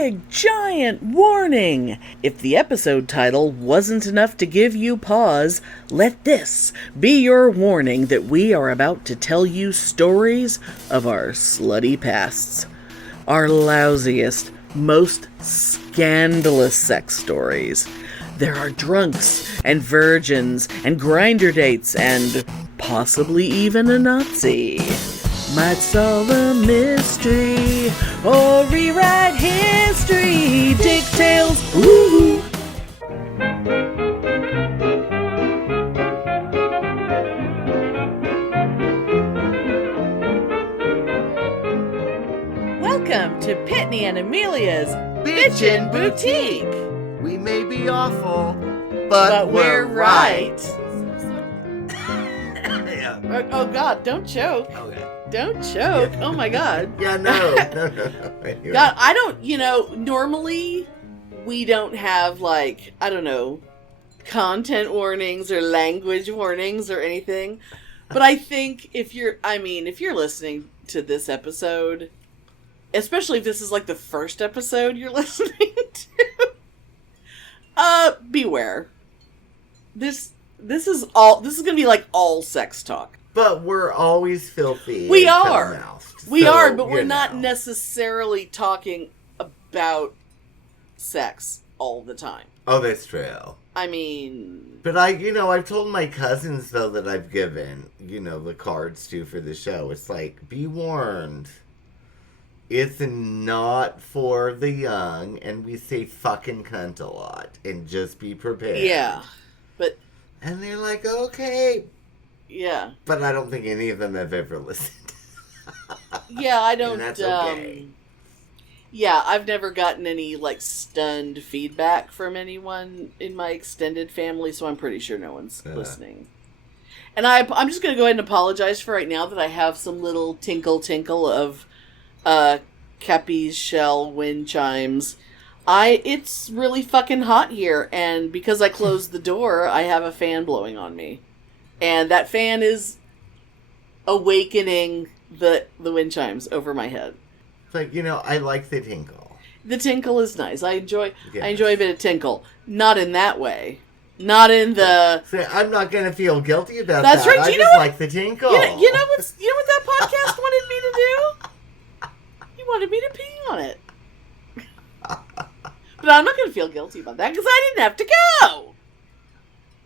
big, giant warning. If the episode title wasn't enough to give you pause, let this be your warning that we are about to tell you stories of our slutty pasts. Our lousiest, most scandalous sex stories. There are drunks and virgins and grinder dates and possibly even a Nazi. Might solve a mystery or rewrite history. DickTales, woo! Welcome to Pitney and Amelia's Bitchen Boutique. We may be awful, but we're right. Yeah. Oh God, don't choke. Okay. Don't choke. Oh my God. Yeah, no. Anyway. God, I don't, normally we don't have content warnings or language warnings or anything. But I think if you're listening to this episode, especially if this is like the first episode you're listening to, beware. This is gonna be like all sex talk. But we're always filthy. We are. We are, but we're you not know. necessarily talking about sex all the time. Oh, that's true. I mean... But I've told my cousins, though, that I've given, the cards to for the show. It's like, be warned. It's not for the young, and we say fucking cunt a lot. And just be prepared. Yeah, but... And they're like, okay. Yeah. But I don't think any of them have ever listened. Yeah, I don't... And that's okay. Yeah, I've never gotten any, stunned feedback from anyone in my extended family, so I'm pretty sure no one's listening. And I'm just going to go ahead and apologize for right now that I have some little tinkle of Kepi's shell wind chimes. It's really fucking hot here, and because I closed the door, I have a fan blowing on me. And that fan is awakening the wind chimes over my head. Like, I like the tinkle. The tinkle is nice. I enjoy a bit of tinkle. Not in that way. Not in the... So I'm not going to feel guilty about That's that. right. I just like the tinkle. You know what that podcast wanted me to do? He wanted me to pee on it. But I'm not going to feel guilty about that because I didn't have to go.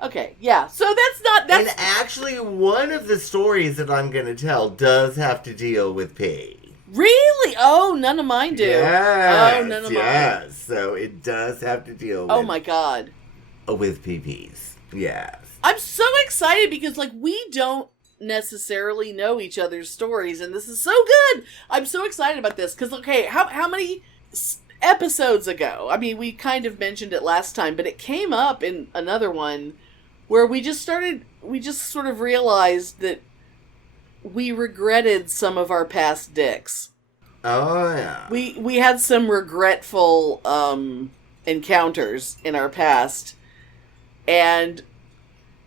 Okay, yeah. So that's... And actually, one of the stories that I'm going to tell does have to deal with pee. Really? Oh, none of mine do. Yes, oh, none of yes. mine. So it does have to deal with... Oh my God. With pee-pees. Yes. I'm so excited because, we don't necessarily know each other's stories, and this is so good. I'm so excited about this because, okay, how many episodes ago? I mean, we kind of mentioned it last time, but it came up in another one where we just sort of realized that we regretted some of our past dicks. Oh, yeah. We had some regretful encounters in our past. And,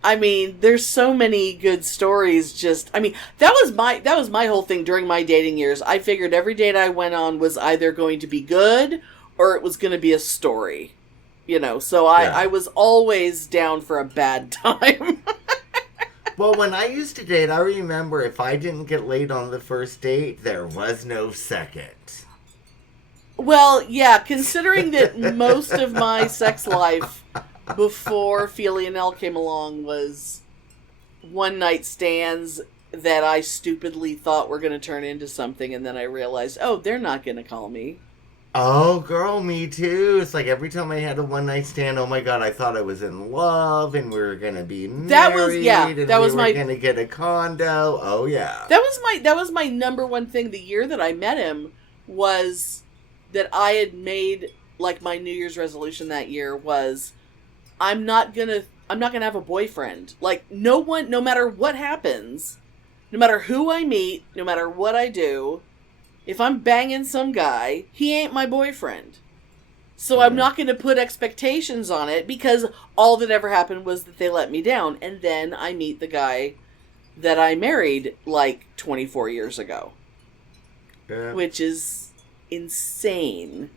I mean, there's so many good stories that was my whole thing during my dating years. I figured every date I went on was either going to be good or it was going to be a story. So I was always down for a bad time. Well, when I used to date, I remember if I didn't get laid on the first date, there was no second. Well, yeah, considering that most of my sex life before Feely and Elle came along was one-night stands that I stupidly thought were going to turn into something, and then I realized, oh, they're not going to call me. Oh, girl, me too. It's like every time I had a one-night stand, oh my God, I thought I was in love and we were going to be married. That was going to get a condo. Oh, yeah. That was my number one thing the year that I met him was that I had made, my New Year's resolution that year was, I'm not gonna have a boyfriend. No one, no matter what happens, no matter who I meet, no matter what I do, if I'm banging some guy, he ain't my boyfriend. So I'm not going to put expectations on it because all that ever happened was that they let me down. And then I meet the guy that I married 24 years ago. Yeah. Which is insane.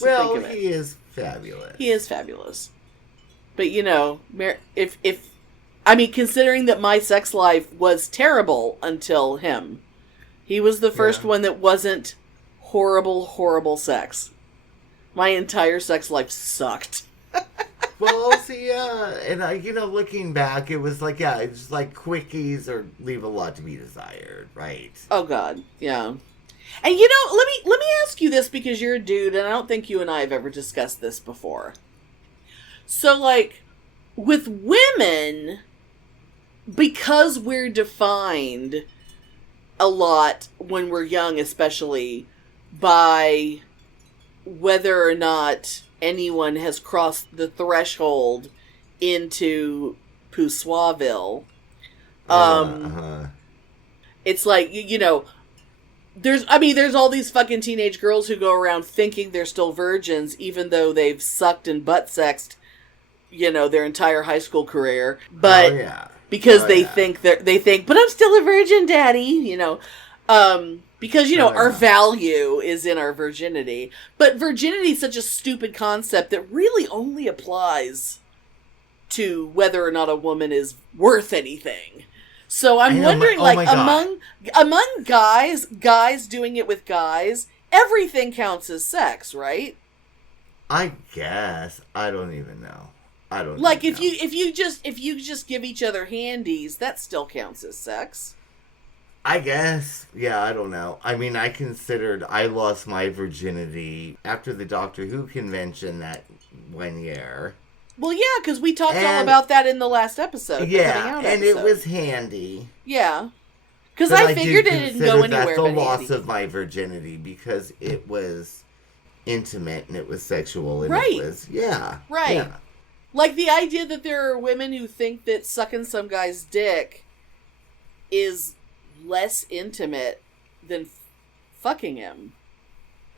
Well, think of it. he is fabulous. He is fabulous. But, considering that my sex life was terrible until him, he was the first one that wasn't horrible, horrible sex. My entire sex life sucked. Well, see, and looking back, it was like, it's like quickies or leave a lot to be desired, right? Oh, God, yeah. And, let me ask you this, because you're a dude, and I don't think you and I have ever discussed this before. So, like, with women, because we're defined a lot when we're young, especially, by whether or not anyone has crossed the threshold into Poussoirville, it's like, there's all these fucking teenage girls who go around thinking they're still virgins, even though they've sucked and butt sexed, their entire high school career. But because they think, but I'm still a virgin, daddy, because, our value is in our virginity. But virginity is such a stupid concept that really only applies to whether or not a woman is worth anything. So I'm wondering, among guys doing it with guys, everything counts as sex, right? I guess. I don't even know. Like, if you just give each other handies, that still counts as sex. I guess. Yeah, I don't know. I mean, I lost my virginity after the Doctor Who convention that 1 year. Well, yeah, because we talked all about that in the last episode. Yeah, and it was handy. Yeah. Because I figured it didn't go anywhere that's but the loss handy. of my virginity, because it was intimate and it was sexual and right. It was, yeah. Right. Yeah. Like the idea that there are women who think that sucking some guy's dick is less intimate than fucking him.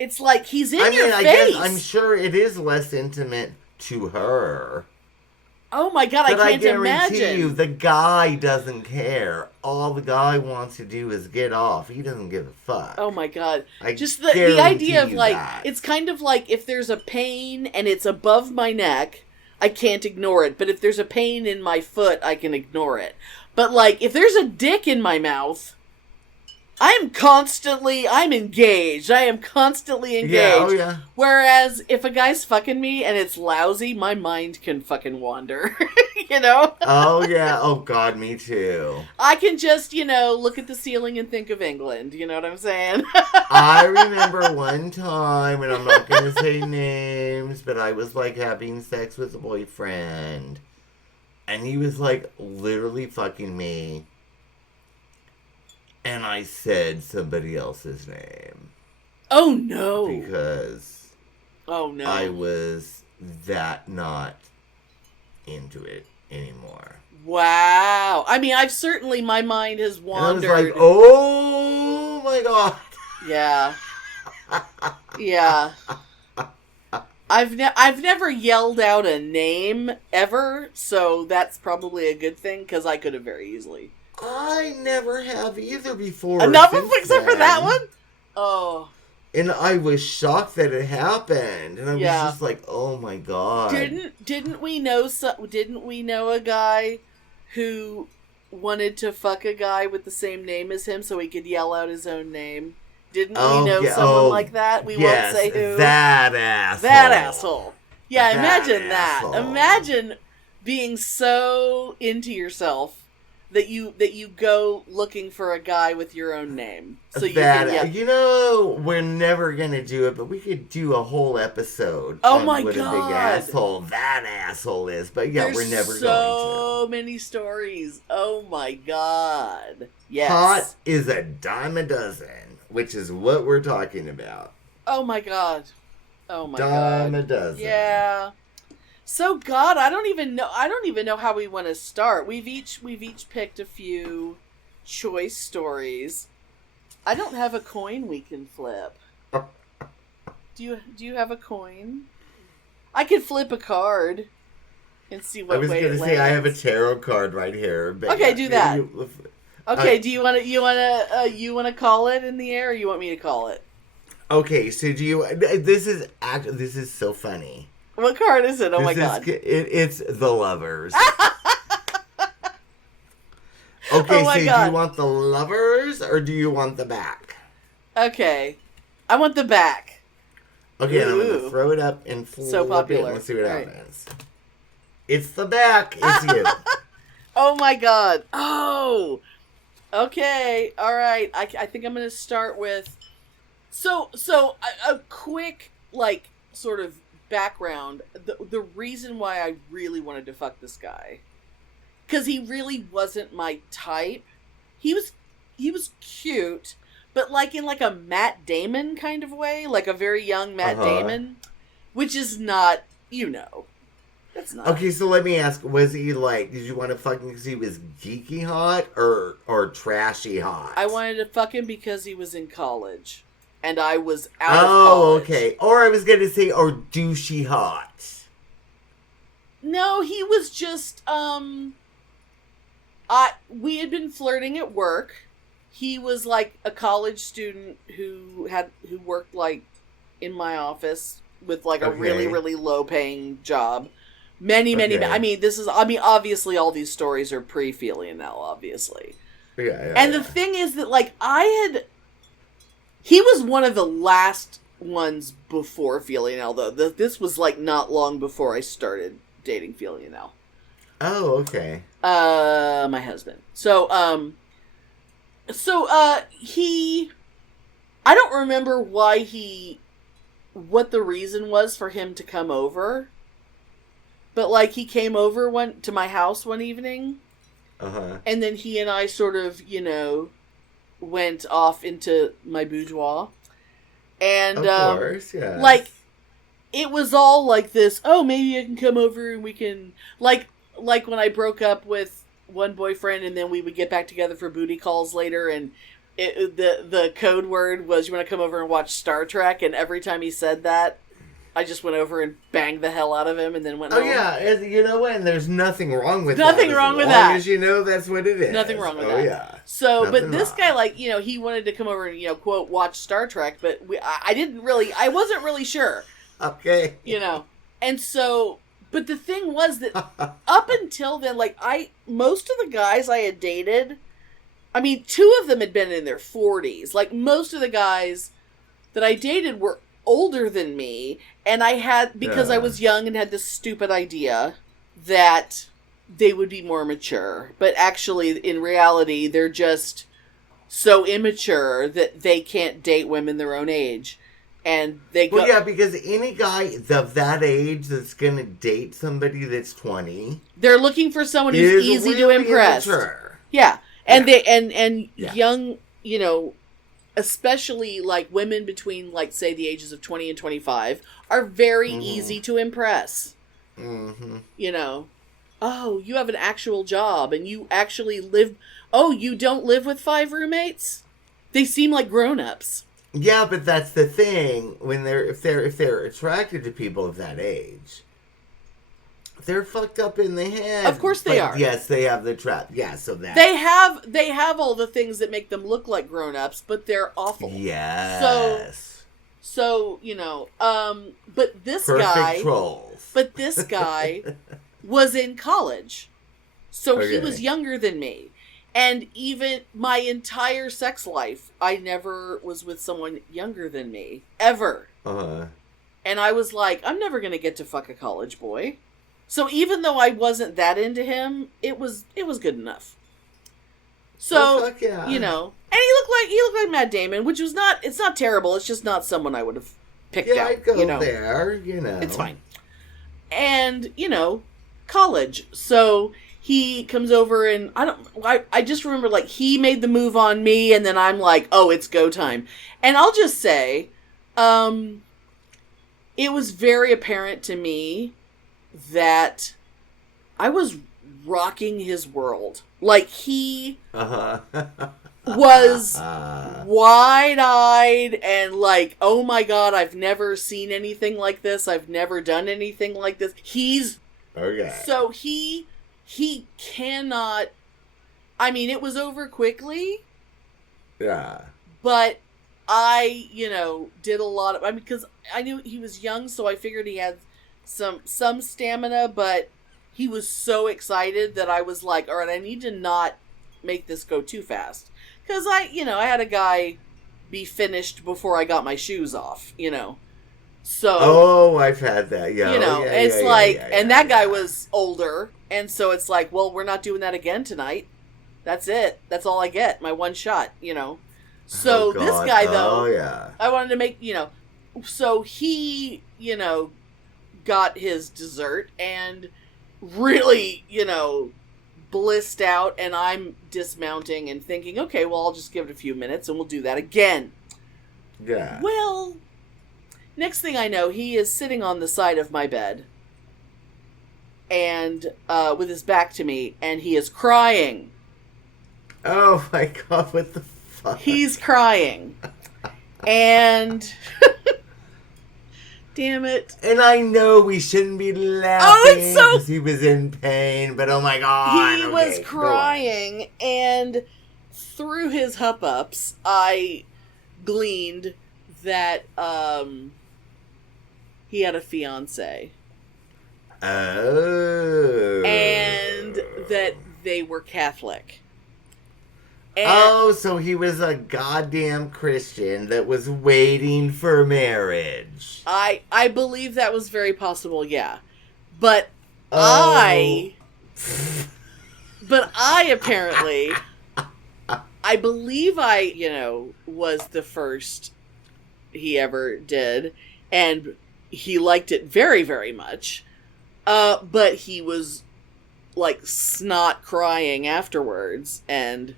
It's like he's in your face. I'm sure it is less intimate to her. Oh my God, but I can't imagine. I guarantee you, the guy doesn't care. All the guy wants to do is get off. He doesn't give a fuck. Oh my God. Just the idea of like, that. It's kind of like if there's a pain and it's above my neck, I can't ignore it. But if there's a pain in my foot, I can ignore it. But like, if there's a dick in my mouth, I'm engaged. I am constantly engaged. Yeah, oh yeah. Whereas if a guy's fucking me and it's lousy, my mind can fucking wander. Oh yeah. Oh God, me too. I can just, look at the ceiling and think of England. You know what I'm saying? I remember one time, and I'm not going to say names, but I was like having sex with a boyfriend. And he was like literally fucking me. And I said somebody else's name. Oh, no. Because oh no, I was that not into it anymore. Wow. I mean, my mind has wandered. And I was like, oh my God. Yeah. Yeah. I've never yelled out a name ever, so that's probably a good thing, because I could have very easily. I never have either before. Except for that one? Oh. And I was shocked that it happened. And I was just like, oh my God. Didn't we know a guy who wanted to fuck a guy with the same name as him so he could yell out his own name? Didn't we know someone like that? We won't say who. That asshole. That asshole. Yeah, imagine asshole. that. Imagine being so into yourself that you go looking for a guy with your own name. So you can we're never gonna do it, but we could do a whole episode on my what God. a big asshole that asshole is. But yeah, we're never going to. So many stories. Oh my God. Yes. Hot is a dime a dozen, which is what we're talking about. Oh my God. Dime a dozen. Yeah. So God, I don't even know how we want to start. We've each picked a few choice stories. I don't have a coin we can flip. Do you have a coin? I could flip a card and see what way it lands. I was going to say I have a tarot card right here. But okay, do that. Okay, do you want to call it in the air, or you want me to call it? Okay, so do you... This is so funny. What card is it? Oh, my God. It's the Lovers. Okay, oh my so God. do you want the Lovers or do you want the back? Okay. I want the back. Okay, and I'm going to throw it up and flip so popular. it. Let's see what happens. It's the back. It's you. Oh my God. Oh. Okay. All right. I think I'm going to start with... So a quick, like, sort of background. The reason why I really wanted to fuck this guy... Because he really wasn't my type. He was cute, but like in like a Matt Damon kind of way, like a very young Matt Damon, which is not, that's not. Okay, so let me ask: was he like? Did you want to fuck him because he was geeky hot or trashy hot? I wanted to fuck him because he was in college, and I was out of college. Oh, okay. Or I was gonna say, or douchey hot. No, he was just we had been flirting at work. He was like a college student who worked like in my office with like a really, really low paying job. Many, I mean, obviously all these stories are pre-Feely and now, obviously. Yeah. And the thing is that like he was one of the last ones before Feely and Al, though. This was like not long before I started dating Feely and Al. Oh, okay. My husband. I don't remember what the reason was for him to come over. But, like, he came over to my house one evening. Uh-huh. And then he and I sort of, went off into my boudoir. And, of course, yeah. Like, it was all like this, oh, maybe I can come over and we can, like when I broke up with one boyfriend and then we would get back together for booty calls later, and the code word was, you want to come over and watch Star Trek, and every time he said that, I just went over and banged the hell out of him and then went home. Oh, yeah, you know what, and there's nothing wrong with nothing that. wong with that. As long that. as you know that's what it is. Nothing wrong with that. Oh, yeah. So, nothing but this wrong. guy, like, he wanted to come over and, quote, watch Star Trek, but I wasn't really sure. Okay. And so, but the thing was that up until then, like, most of the guys I had dated, I mean, 2 of them had been in their 40s. Like, most of the guys that I dated were older than me, and because I was young and had this stupid idea that they would be more mature. But actually, in reality, they're just so immature that they can't date women their own age. And they go... Well, yeah, because any guy of that age that's going to date somebody that's 20... They're looking for someone who's easy to impress. Immature. Yeah. And yeah. young, especially, like, women between, like, say, the ages of 20 and 25 are very easy to impress. Mm-hmm. Oh, you have an actual job, and you actually live... Oh, you don't live with 5 roommates? They seem like grown-ups. Yeah, but that's the thing. If they're attracted to people of that age, they're fucked up in the head. Of course they are. Yes, they have the trap. Yeah, so that they have all the things that make them look like grown-ups, but they're awful. Yes. So but this Perfect guy trolls. But this guy was in college. So he Okay. was younger than me. And even my entire sex life, I never was with someone younger than me. Ever. Uh-huh. And I was like, I'm never going to get to fuck a college boy. So even though I wasn't that into him, it was good enough. So, fuck yeah. and he looked like Matt Damon, which was it's not terrible. It's just not someone I would have picked out. Yeah, I'd go there, It's fine. And, college. So he comes over and I just remember, like, he made the move on me, and then I'm like, oh, it's go time. And I'll just say, it was very apparent to me that I was rocking his world. Like, he was wide-eyed and like, oh my God, I've never seen anything like this. I've never done anything like this. So he cannot, I mean, it was over quickly. Yeah. But I, did a lot of, because I knew he was young, so I figured he had some stamina, but he was so excited that I was like, all right, I need to not make this go too fast. Because I had a guy be finished before I got my shoes off, So. Oh, I've had that, yeah. And that guy was older, and so it's like, well, we're not doing that again tonight. That's it. That's all I get. My one shot, So this guy, though, I wanted to make, so he, got his dessert and really, blissed out, and I'm dismounting and thinking, okay, well, I'll just give it a few minutes and we'll do that again. Yeah. Well, next thing I know, he is sitting on the side of my bed and with his back to me, and he is crying. Oh my God, what the fuck? He's crying. And damn it. And I know we shouldn't be laughing because he was in pain, but oh my God. He was crying, and through his hup-ups, I gleaned that he had a fiancé. Oh. And that they were Catholic. And so he was a goddamn Christian that was waiting for marriage. I believe that was very possible, yeah. But I apparently, I believe I, was the first he ever did, and he liked it very, very much. But he was, like, snot crying afterwards, and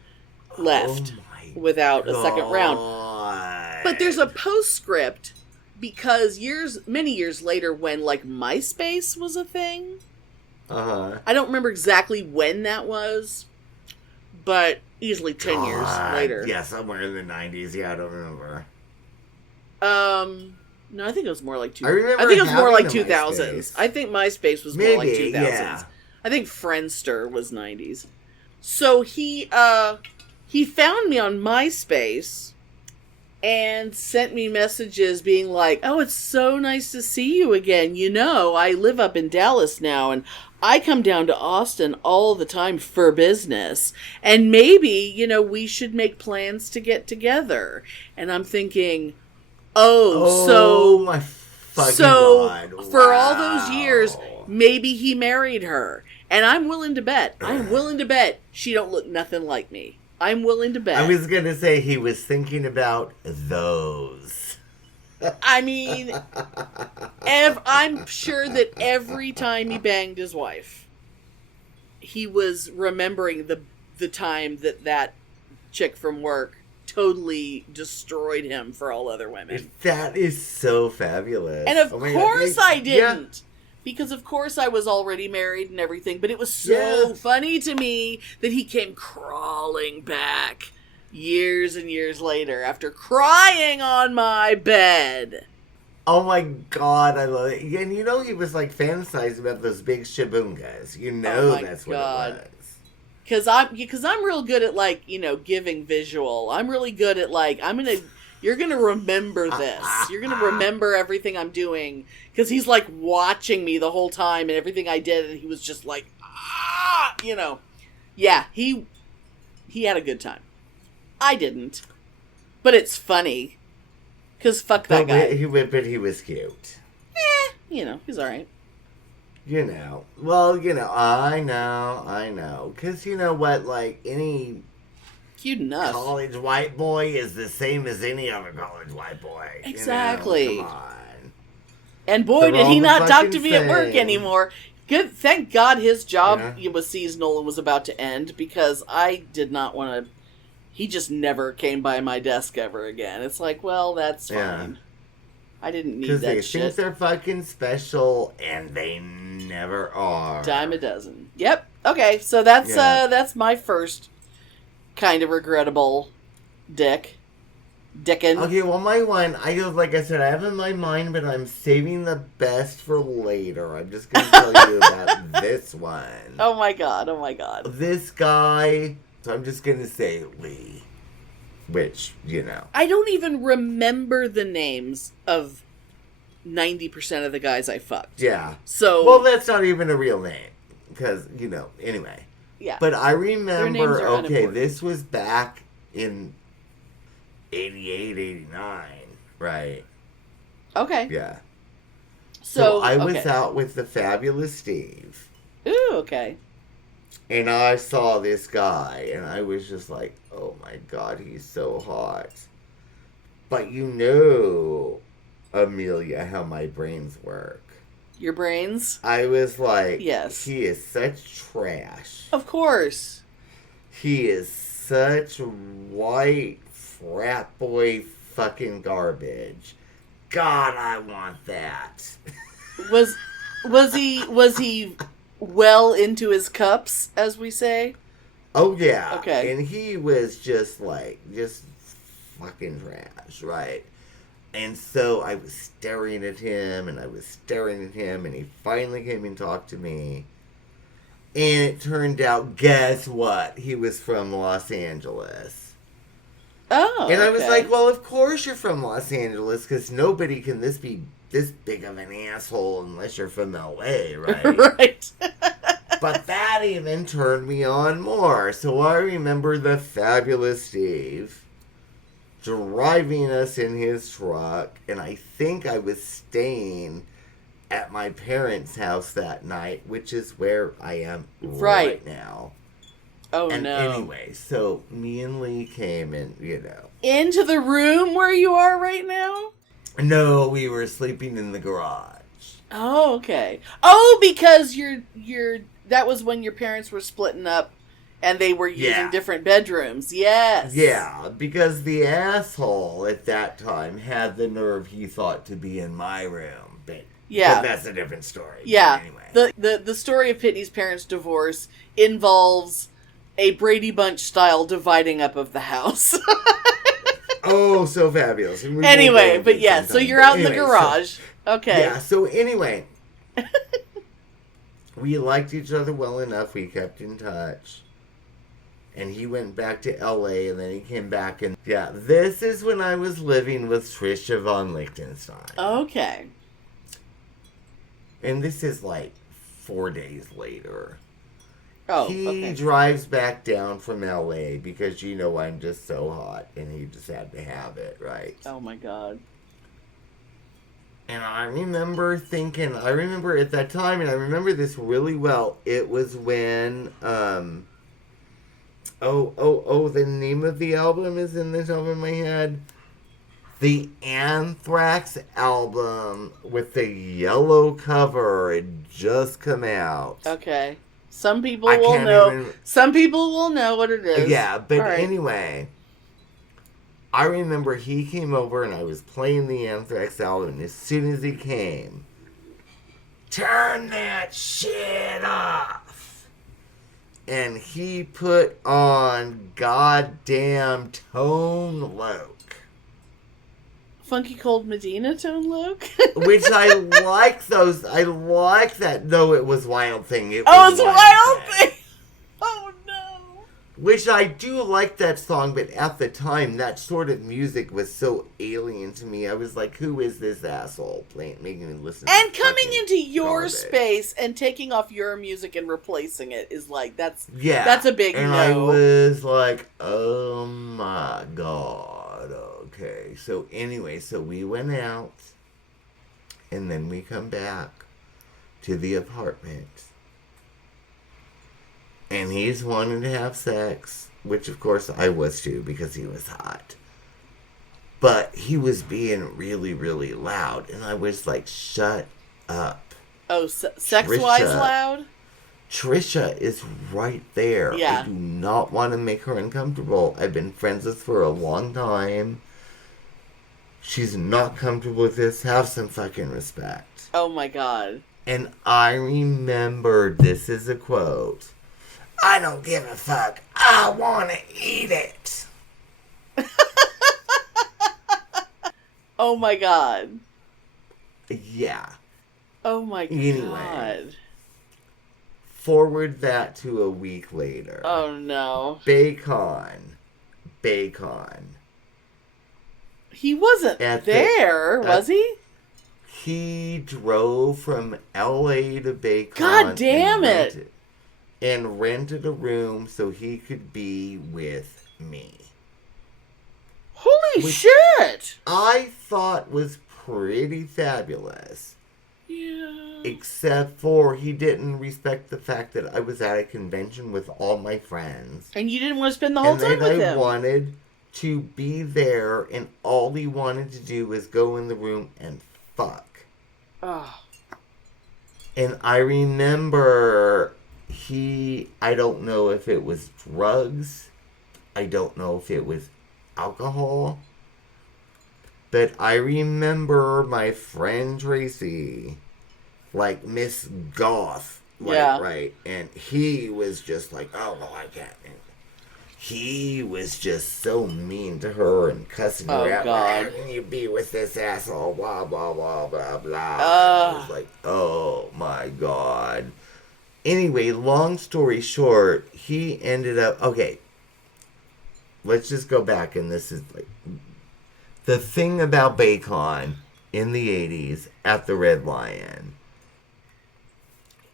left without a second round. But there's a postscript, because many years later, when, like, MySpace was a thing, I don't remember exactly when that was, but easily 10 years later. Yeah, somewhere in the 90s. Yeah, I don't remember. No, I think it was more like I think it was more like 2000s. MySpace. I think MySpace was more like 2000s. Yeah. I think Friendster was 90s. So he found me on MySpace and sent me messages being like, oh, it's so nice to see you again. I live up in Dallas now, and I come down to Austin all the time for business. And maybe, we should make plans to get together. And I'm thinking, my fucking God. Wow. For all those years, maybe he married her. And I'm willing to bet she don't look nothing like me. I'm willing to bet. I was going to say he was thinking about those. I mean, I'm sure that every time he banged his wife, he was remembering the time that chick from work totally destroyed him for all other women. That is so fabulous. And of course I didn't. Yeah. Because, of course, I was already married and everything. But it was so funny to me that he came crawling back years and years later after crying on my bed. Oh, my God. I love it. And he was, like, fantasizing about those big shabungas. That's what it was. Because I'm real good at, like, giving visual. I'm really good at, like, you're going to remember this. You're going to remember everything I'm doing. Because he's, like, watching me the whole time and everything I did. And he was just like, Yeah, he had a good time. I didn't. But it's funny. Because fuck that guy. But he was cute. He's all right. Well, I know. Because you know what, like, any... Cute enough. College white boy is the same as any other college white boy. Exactly. Come on. And boy, did he not talk to me at work anymore. Good. Thank God his job was seasonal and was about to end, because I did not want to... He just never came by my desk ever again. It's like, well, that's fine. I didn't need that shit. Because they think they're fucking special, and they never are. Dime a dozen. Yep. Okay, so that's my first kind of regrettable dickin'. Okay, well, my one, like I said, I have in my mind, but I'm saving the best for later. I'm just going to tell you about this one. Oh my god. This guy, so I'm just going to say Lee. which, you know. I don't even remember the names of 90% of the guys I fucked. Yeah. So. Well, that's not even a real name. Because, you know, anyway. Yeah. But I remember, okay, unimportant. this was back in 88, 89, right? Okay. Yeah. So I was out with the fabulous Steve. Ooh, okay. And I saw this guy, and I was just like, oh my God, he's so hot. But you know, Amelia, how my brains work. Your brains? I was like, yes. He is such trash. Of course. He is such white frat boy fucking garbage. God, I want that. Was he well into his cups, as we say? Oh yeah. Okay. And he was just fucking trash, right? And so I was staring at him, and and he finally came and talked to me. And it turned out, guess what? He was from Los Angeles. Oh, and I was like, well, of course you're from Los Angeles, because nobody can be this big of an asshole unless you're from LA, right? Right. But that even turned me on more. So I remember the fabulous Steve driving us in his truck, and I think I was staying at my parents' house that night, which is where I am right now. Oh, and no. Anyway, so me and Lee came and, you know. Into the room where you are right now? No, we were sleeping in the garage. Oh, okay. Oh, because that was when your parents were splitting up and they were using different bedrooms. Yes. Yeah, because the asshole at that time had the nerve, he thought, to be in my room. But that's a different story. Yeah. But anyway. The story of Pitney's parents' divorce involves a Brady Bunch style dividing up of the house. Oh, so fabulous. Anyway, but yeah, so you're out in the garage. Okay. Yeah, so anyway, we liked each other well enough, we kept in touch. And he went back to LA, and then he came back, and yeah, this is when I was living with Trisha von Lichtenstein. Okay. And this is like 4 days later. Oh, he drives back down from LA because, you know, I'm just so hot, and he just had to have it, right? Oh my God. And I remember at that time, and I remember this really well, it was when, the name of the album is in the top of my head. The Anthrax album with the yellow cover had just come out. Okay. Some people will know. Some people will know what it is. Yeah, but anyway, I remember he came over and I was playing the Anthrax album, and as soon as he came, turn that shit off. And he put on goddamn Tone Loc. Funky Cold Medina Tone Loc? Which I like those. I like that. No, it was Wild Thing. It's Wild Thing. Oh, no. Which I do like that song, but at the time, that sort of music was so alien to me. I was like, who is this asshole making me listen and to coming into your garbage space and taking off your music and replacing it is like, that's a big and no. I was like, oh my God. Okay, so anyway, so we went out, and then we come back to the apartment, and he's wanting to have sex, which of course I was too, because he was hot, but he was being really, really loud, and I was like, shut up. Oh, sex-wise loud? Trisha is right there. Yeah. I do not want to make her uncomfortable. I've been friends with her for a long time. She's not comfortable with this. Have some fucking respect. Oh my God. And I remember, this is a quote, I don't give a fuck. I want to eat it. Oh my God. Yeah. Oh my God. Forward that to a week later. Oh no. Bacon. He wasn't there, was he? He drove from L.A. to Bacon. God damn it! And rented a room so he could be with me. Holy shit! I thought was pretty fabulous. Yeah. Except for he didn't respect the fact that I was at a convention with all my friends. And you didn't want to spend the whole time with him. And I wanted to be there, and all he wanted to do was go in the room and fuck. Oh. And I remember I don't know if it was drugs. I don't know if it was alcohol. But I remember my friend Tracy, like Miss Goth, right? And he was just like, oh, no, I can't. And he was just so mean to her and cussing her out. God. How can you be with this asshole? Blah, blah, blah, blah, blah. I was like, oh, my God. Anyway, long story short, he ended up... Okay, let's just go back, and this is like... The thing about Bacon in the 80s at the Red Lion,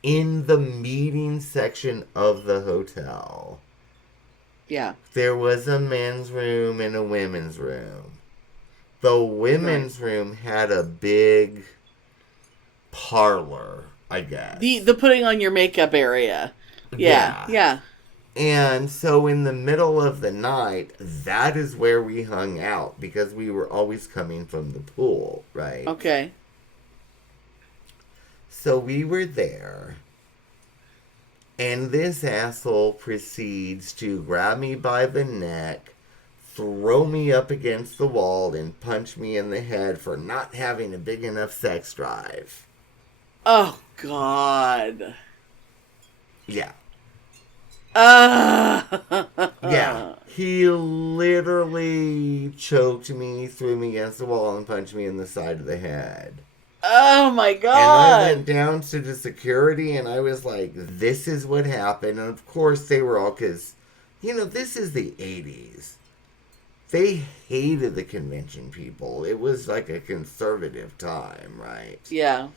in the meeting section of the hotel, there was a men's room and a women's room. The women's room had a big parlor, I guess. The putting on your makeup area. Yeah. And so in the middle of the night, that is where we hung out because we were always coming from the pool, right? Okay. So we were there, and this asshole proceeds to grab me by the neck, throw me up against the wall, and punch me in the head for not having a big enough sex drive. Oh, God. Yeah. Yeah. He literally choked me, threw me against the wall, and punched me in the side of the head. Oh my God. And I went down to the security and I was like, this is what happened. And of course they were all, because, this is the 80s. They hated the convention people. It was like a conservative time, right? Yeah.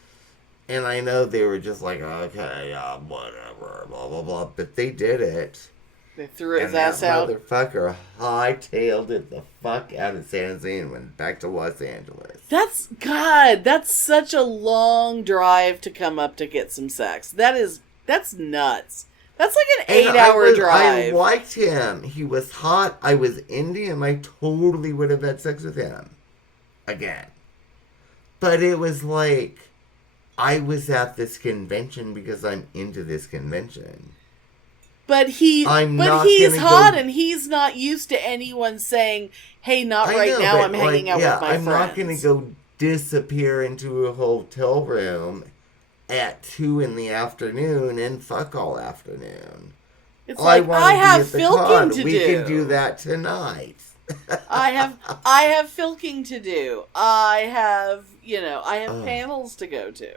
And I know they were just like, okay, whatever, blah, blah, blah. But they did it. They threw his ass out. Motherfucker hightailed it the fuck out of San Jose and went back to Los Angeles. That's such a long drive to come up to get some sex. That's nuts. That's like an 8-hour drive. I liked him. He was hot. I was into him. I totally would have had sex with him. Again. But it was like, I was at this convention because I'm into this convention. But he's hot and he's not used to anyone saying, hey, not right now, I'm hanging out with my friends. I'm not going to go disappear into a hotel room at 2 in the afternoon and fuck all afternoon. It's like, I have filking to do. We can do that tonight. I have filking to do. I have panels to go to.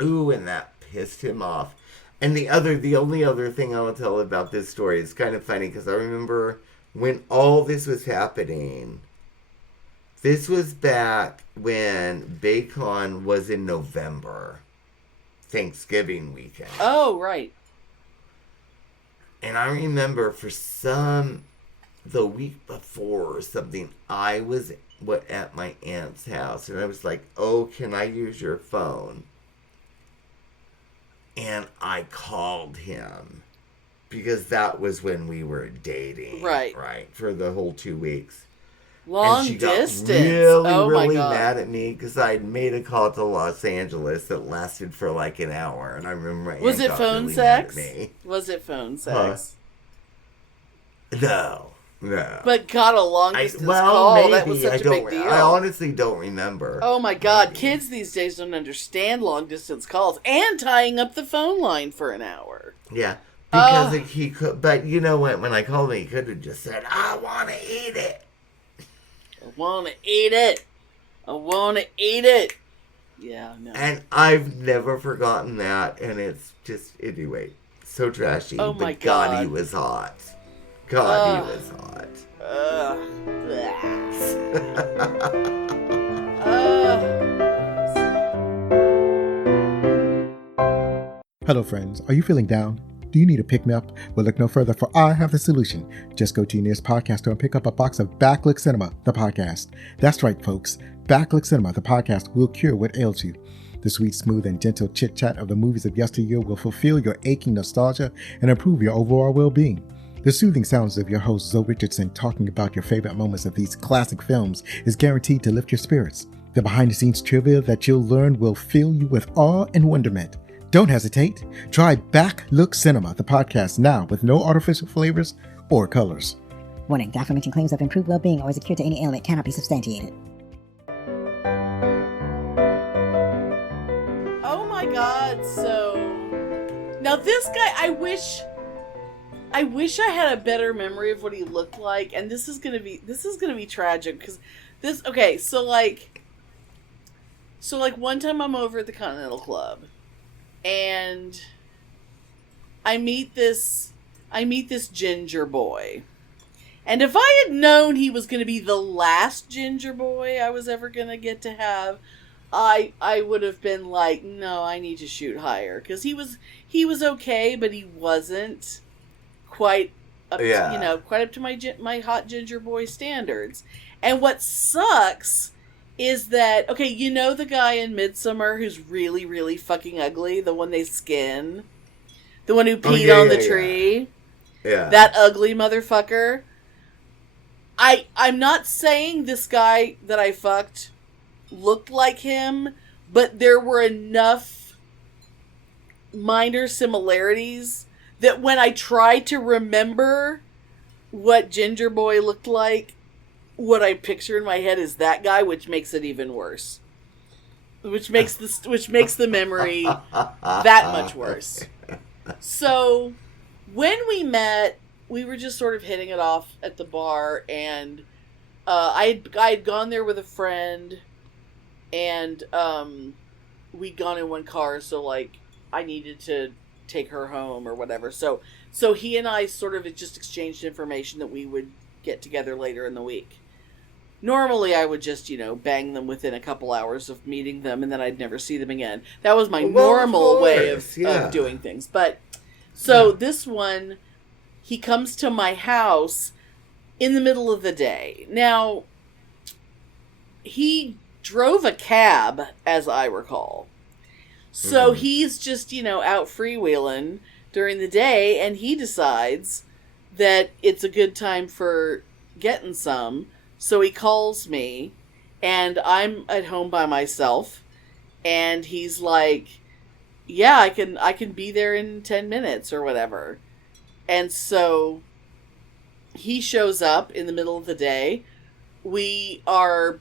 Ooh, and that pissed him off. And the only other thing I will tell about this story is kind of funny because I remember when all this was happening. This was back when Bacon was in November, Thanksgiving weekend. Oh, right. And I remember the week before or something, I was at my aunt's house and I was like, oh, can I use your phone? And I called him because that was when we were dating. Right, for the whole 2 weeks. Long and she distance. Got really mad at me because I'd made a call to Los Angeles that lasted for like an hour. And I remember my Was aunt it got phone really sex? mad at me. Was it phone sex? No. But got a long distance call. Maybe. That was such a big deal. I honestly don't remember. Oh my God. Kids these days don't understand long distance calls and tying up the phone line for an hour. Yeah. Because he could, but you know what? When I called him, he could have just said, I want to eat it. I want to eat it. I want to eat it. Yeah, no. And I've never forgotten that. And it's just, anyway, so trashy. Oh my God. God, he was hot. God, he was hot. Ugh. Hello friends, are you feeling down? Do you need a pick-me-up? Well, look no further, for I have the solution. Just go to your nearest podcast store and pick up a box of Backlick Cinema, the podcast. That's right, folks. Backlick Cinema, the podcast, will cure what ails you. The sweet, smooth, and gentle chit-chat of the movies of yesteryear will fulfill your aching nostalgia and improve your overall well-being. The soothing sounds of your host, Zoe Richardson, talking about your favorite moments of these classic films is guaranteed to lift your spirits. The behind-the-scenes trivia that you'll learn will fill you with awe and wonderment. Don't hesitate. Try Backlook Cinema, the podcast, now with no artificial flavors or colors. Warning, the aforementioned claims of improved well-being or as a cure to any ailment cannot be substantiated. Oh my god, so... Now this guy, I wish I had a better memory of what he looked like, and this is gonna be tragic, because this... Okay, so one time I'm over at the Continental Club, and I meet this ginger boy. And if I had known he was going to be the last ginger boy I was ever going to get to have, I would have been like, no, I need to shoot higher. Because he was okay, but he wasn't quite up to, quite up to my hot ginger boy standards. And what sucks is that, okay, you know the guy in Midsommar who's really, really fucking ugly? The one they skin? The one who peed on the tree? Yeah. That ugly motherfucker? I'm not saying this guy that I fucked looked like him, but there were enough minor similarities that when I tried to remember what Ginger Boy looked like, what I picture in my head is that guy, which makes it even worse. Which makes the memory that much worse. So, when we met, we were just sort of hitting it off at the bar, and I had gone there with a friend, and we'd gone in one car, so like I needed to take her home or whatever. So he and I sort of just exchanged information that we would get together later in the week. Normally, I would just, bang them within a couple hours of meeting them, and then I'd never see them again. That was my normal way of doing things. But, this one, he comes to my house in the middle of the day. Now, he drove a cab, as I recall. So he's just, out freewheeling during the day, and he decides that it's a good time for getting some. So he calls me, and I'm at home by myself, and he's like, yeah, I can be there in 10 minutes or whatever. And so he shows up in the middle of the day. We're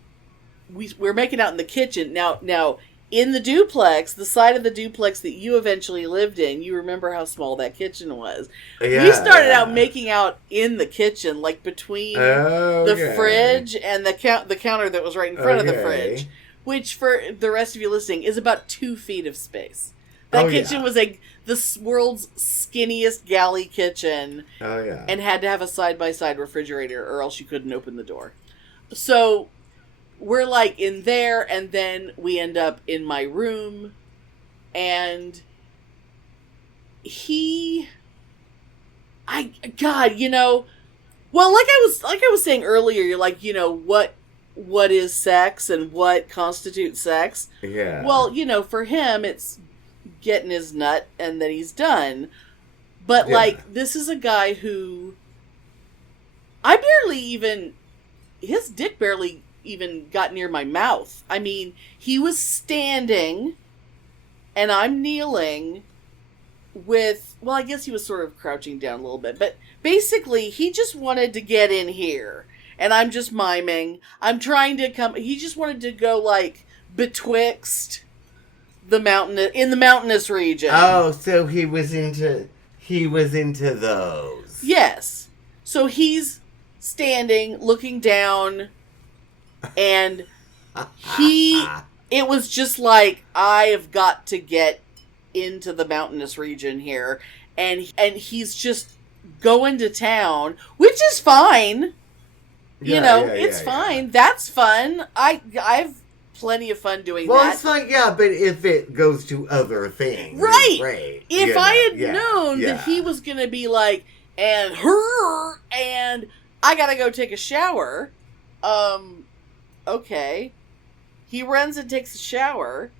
making out in the kitchen. Now in the duplex, the side of the duplex that you eventually lived in, you remember how small that kitchen was. Yeah, we started out making out in the kitchen, like between the fridge and the counter that was right in front of the fridge, which for the rest of you listening is about 2 feet of space. That kitchen was the world's skinniest galley kitchen, and had to have a side-by-side refrigerator, or else you couldn't open the door. So we're like in there, and then we end up in my room, and well, like I was saying earlier, you're like, what is sex and what constitutes sex? Yeah. Well, for him, it's getting his nut and then he's done. But this is a guy who his dick barely even got near my mouth. I mean, he was standing and I'm kneeling I guess he was sort of crouching down a little bit, but basically he just wanted to get in here, and I'm just miming. I'm trying to he just wanted to go like betwixt the mountainous region. Oh, so he was into those. Yes. So he's standing, looking down, and it was just like, I have got to get into the mountainous region here, and he's just going to town, which is fine. It's fine. Yeah. That's fun. I've plenty of fun doing that. Well, it's fine, yeah, but if it goes to other things, right? Great. If I had known that he was gonna be like, and her, and I gotta go take a shower. Okay. He runs and takes a shower,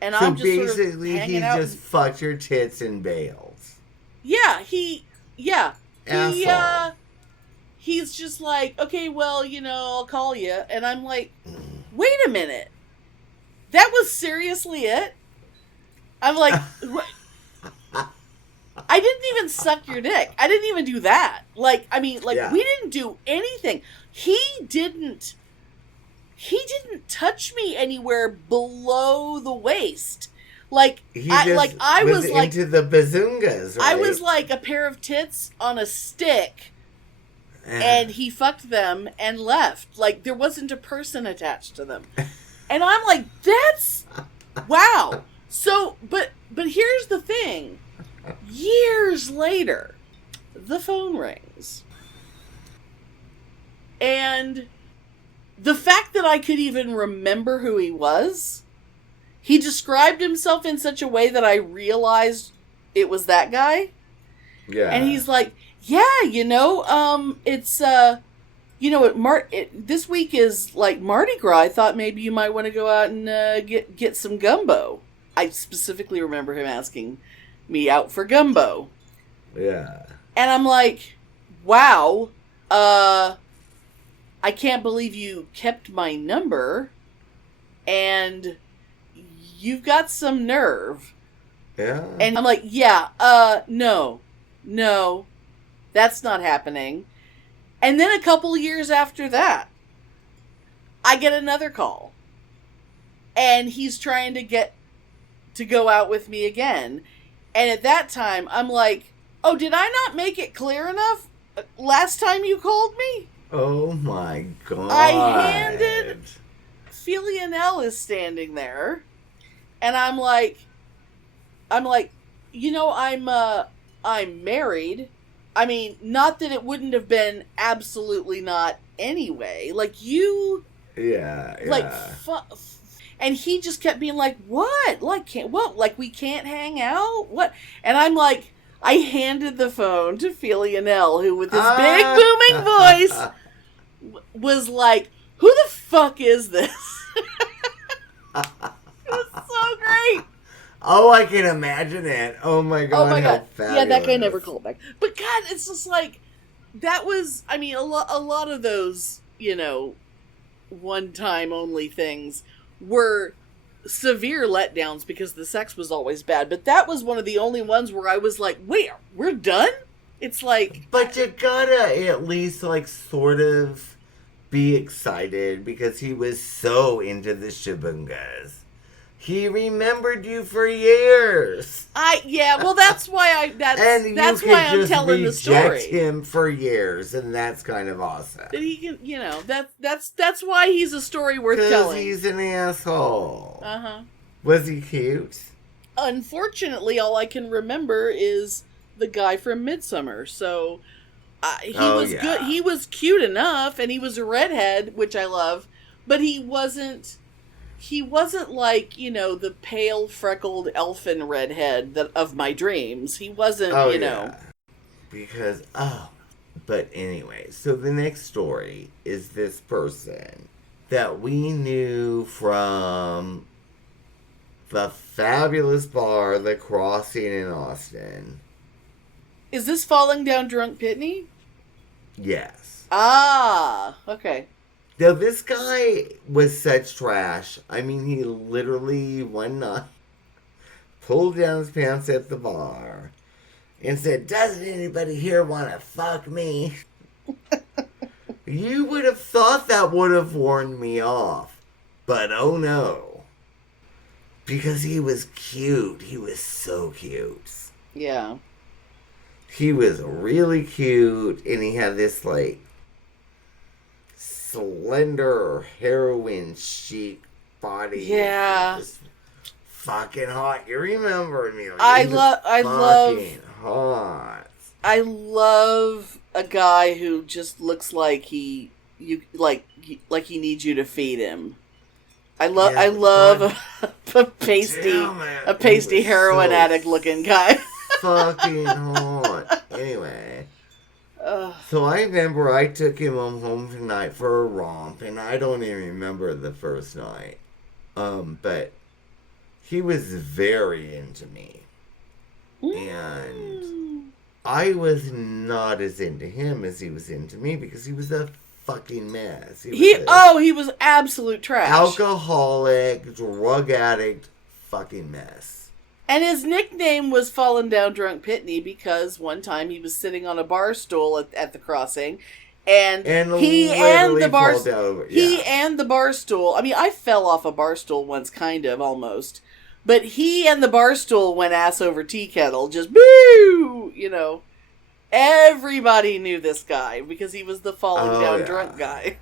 and so I'm just basically sort of hanging out. He just fucked your tits and bails. Yeah, he's just like, okay, well, I'll call you, and I'm like, wait a minute, that was seriously it? I'm like, I didn't even suck your dick. I didn't even do that. We didn't do anything. He didn't touch me anywhere below the waist. I was into the bazoongas, right? I was like a pair of tits on a stick, and he fucked them and left. Like, there wasn't a person attached to them. And I'm like, that's wow. So, but here's the thing. Years later, the phone rings. And the fact that I could even remember who he was, he described himself in such a way that I realized it was that guy. Yeah. And he's like, yeah, it's, this week is like Mardi Gras. I thought maybe you might want to go out and get some gumbo. I specifically remember him asking me out for gumbo. Yeah. And I'm like, wow, I can't believe you kept my number, and you've got some nerve. Yeah. And I'm like, no, that's not happening. And then a couple years after that, I get another call. And he's trying to get to go out with me again. And at that time, I'm like, oh, did I not make it clear enough last time you called me? Oh my God. Opinionated is standing there. And I'm like, I'm married. I mean, not that it wouldn't have been absolutely not anyway. Like, you... Yeah. Like, and he just kept being like, what? Like, we can't hang out? What? And I'm like, I handed the phone to Opinionated, who with his big booming voice was like, who the fuck is this? It was so great. Oh, I can imagine it. Oh my God. Oh my God. Fabulous. Yeah, that guy never called back. But God, it's just like, that was, I mean, a lot of those, one-time only things were severe letdowns because the sex was always bad. But that was one of the only ones where I was like, wait, we're done? It's like... But you gotta at least, sort of be excited because he was so into the shabungas. He remembered you for years. Well, that's why that's why I'm telling the story. And you reject him for years, and that's kind of awesome. That he can, that's why he's a story worth telling. Because he's an asshole. Uh-huh. Was he cute? Unfortunately, all I can remember is the guy from Midsummer. So he was good. He was cute enough, and he was a redhead, which I love. But he wasn't like, the pale, freckled elfin redhead of my dreams. He wasn't, Because, but anyway, so the next story is this person that we knew from the fabulous bar, The Crossing in Austin. Is this Falling Down Drunk Pitney? Yes. Ah, okay. Now, this guy was such trash. I mean, he literally, one night, pulled down his pants at the bar and said, doesn't anybody here want to fuck me? You would have thought that would have warned me off. But oh no. Because he was cute. He was so cute. Yeah. He was really cute, and he had this, slender heroin chic body. Yeah. Just fucking hot. You remember me. I love hot. I love a guy who just looks like he you like he needs you to feed him. I love a pasty heroin addict looking guy. Fucking hot. Anyway. So I remember I took him home tonight for a romp, and I don't even remember the first night. But he was very into me. And I was not as into him as he was into me because he was a fucking mess. He was absolute trash. Alcoholic, drug addict, fucking mess. And his nickname was Fallen Down Drunk Pitney because one time he was sitting on a bar stool at the crossing, and he and the bar stool. I mean, I fell off a bar stool once, kind of, almost. But he and the bar stool went ass over tea kettle, just boo! You know. Everybody knew this guy because he was the falling down drunk guy.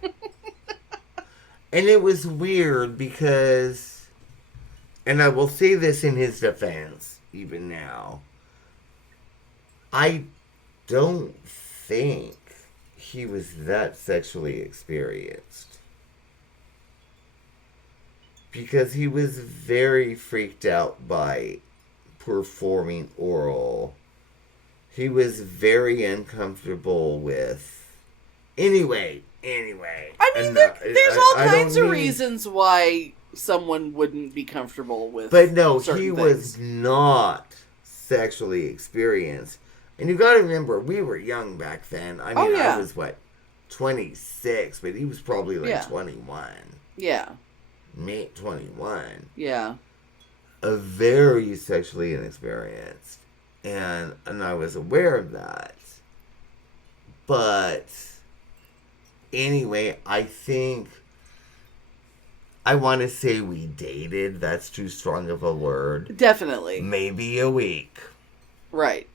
And it was weird because, and I will say this in his defense, even now, I don't think he was that sexually experienced. Because he was very freaked out by performing oral. He was very uncomfortable with... Anyway. I mean, there's all kinds of reasons why someone wouldn't be comfortable with. But no, he things. was not sexually experienced. And you gotta remember, we were young back then. I mean, I was, 26, but he was probably 21. Yeah. Mate 21. Yeah. A very sexually inexperienced. And I was aware of that. But anyway, I think I want to say we dated. That's too strong of a word. Definitely. Maybe a week. Right.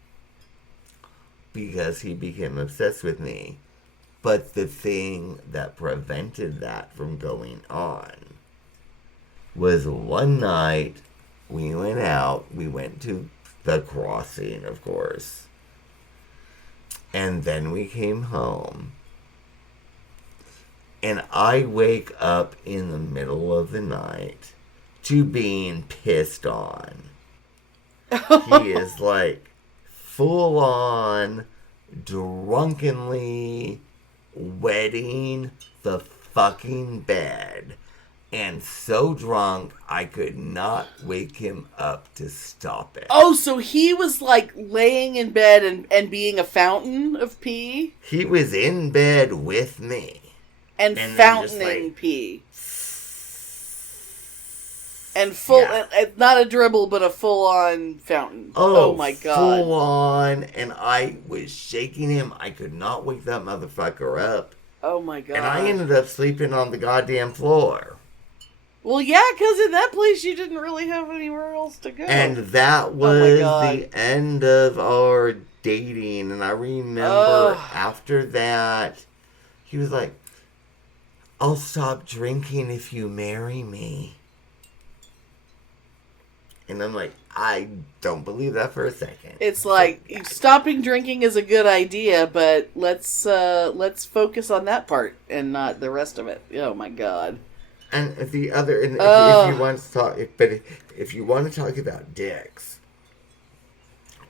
Because he became obsessed with me. But the thing that prevented that from going on was one night we went out. We went to the crossing, of course. And then we came home. And I wake up in the middle of the night to being pissed on. He is full on, drunkenly wetting the fucking bed. And so drunk, I could not wake him up to stop it. Oh, so he was laying in bed and being a fountain of pee? He was in bed with me. And fountaining pee. And not a dribble, but a full-on fountain. Oh my God. Full-on, and I was shaking him. I could not wake that motherfucker up. Oh my God. And I ended up sleeping on the goddamn floor. Well, yeah, because in that place you didn't really have anywhere else to go. And that was the end of our dating. And I remember after that, he was like, I'll stop drinking if you marry me. And I'm like, I don't believe that for a second. It's like, stopping drinking is a good idea, but let's focus on that part and not the rest of it. Oh my God. And if you want to talk, if you want to talk about dicks,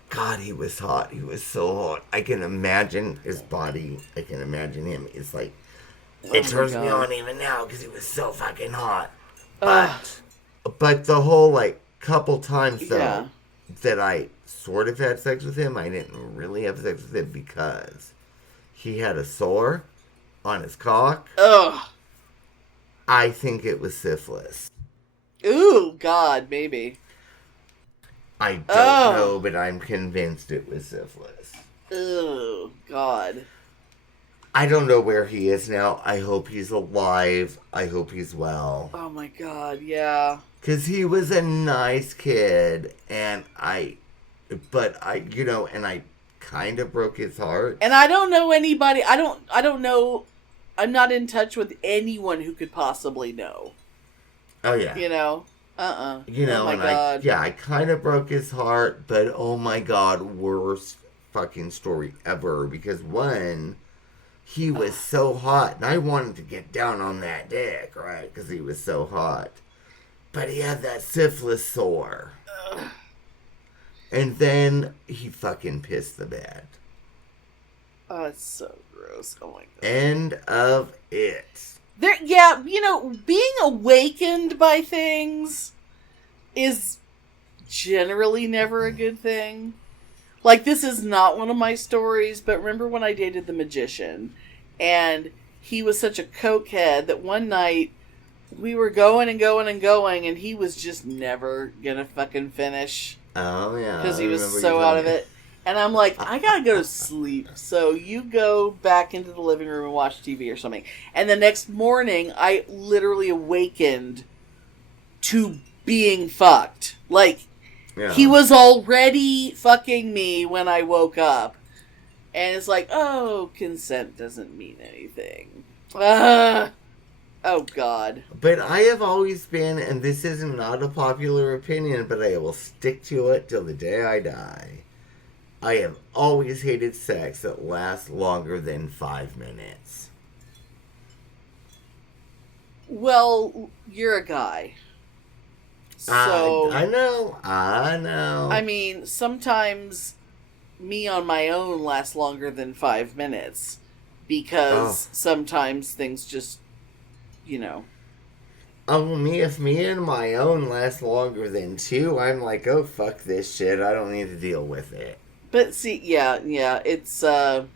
God, he was hot. He was so hot. I can imagine his body. I can imagine him. It's like, it turns me on even now because he was so fucking hot. But the whole couple times though that I sort of had sex with him, I didn't really have sex with him because he had a sore on his cock. Ugh. I think it was syphilis. Ooh, God, maybe. I don't know, but I'm convinced it was syphilis. Oh, God. I don't know where he is now. I hope he's alive. I hope he's well. Oh, my God, yeah. Because he was a nice kid, and I kind of broke his heart. And I don't know anybody, I don't know, I'm not in touch with anyone who could possibly know. Oh, yeah. You know? Oh, my God. I kind of broke his heart, but oh my God, worst fucking story ever. Because one, he was so hot, and I wanted to get down on that dick, right? Because he was so hot. But he had that syphilis sore. And then he fucking pissed the bed. Oh, it's so gross. Oh my god. End of it. Yeah, being awakened by things is generally never a good thing. Like, this is not one of my stories, but remember when I dated the magician, and he was such a cokehead that one night we were going and going and going, and he was just never gonna fucking finish. Oh, yeah. Because he was so out of it. And I'm like, I gotta go to sleep. So you go back into the living room and watch TV or something. And the next morning, I literally awakened to being fucked. Like, he was already fucking me when I woke up. And it's like, oh, consent doesn't mean anything. Oh, God. But I have always been, and this is not a popular opinion, but I will stick to it till the day I die. I have always hated sex that lasts longer than 5 minutes. Well, you're a guy. So I know. I mean, sometimes me on my own lasts longer than 5 minutes because sometimes things just, if me and my own last longer than 2, I'm like, oh, fuck this shit. I don't need to deal with it. But see, yeah, it's, oh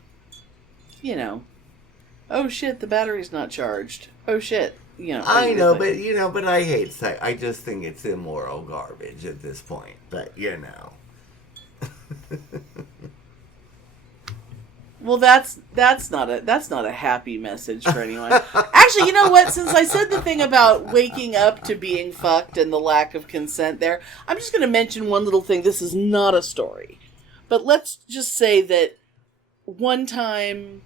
shit, the battery's not charged. Oh shit, I know, but I hate sex. I just think it's immoral garbage at this point. But, Well, that's not a happy message for anyone. Actually, you know what? Since I said the thing about waking up to being fucked and the lack of consent there, I'm just going to mention one little thing. This is not a story. But let's just say that one time,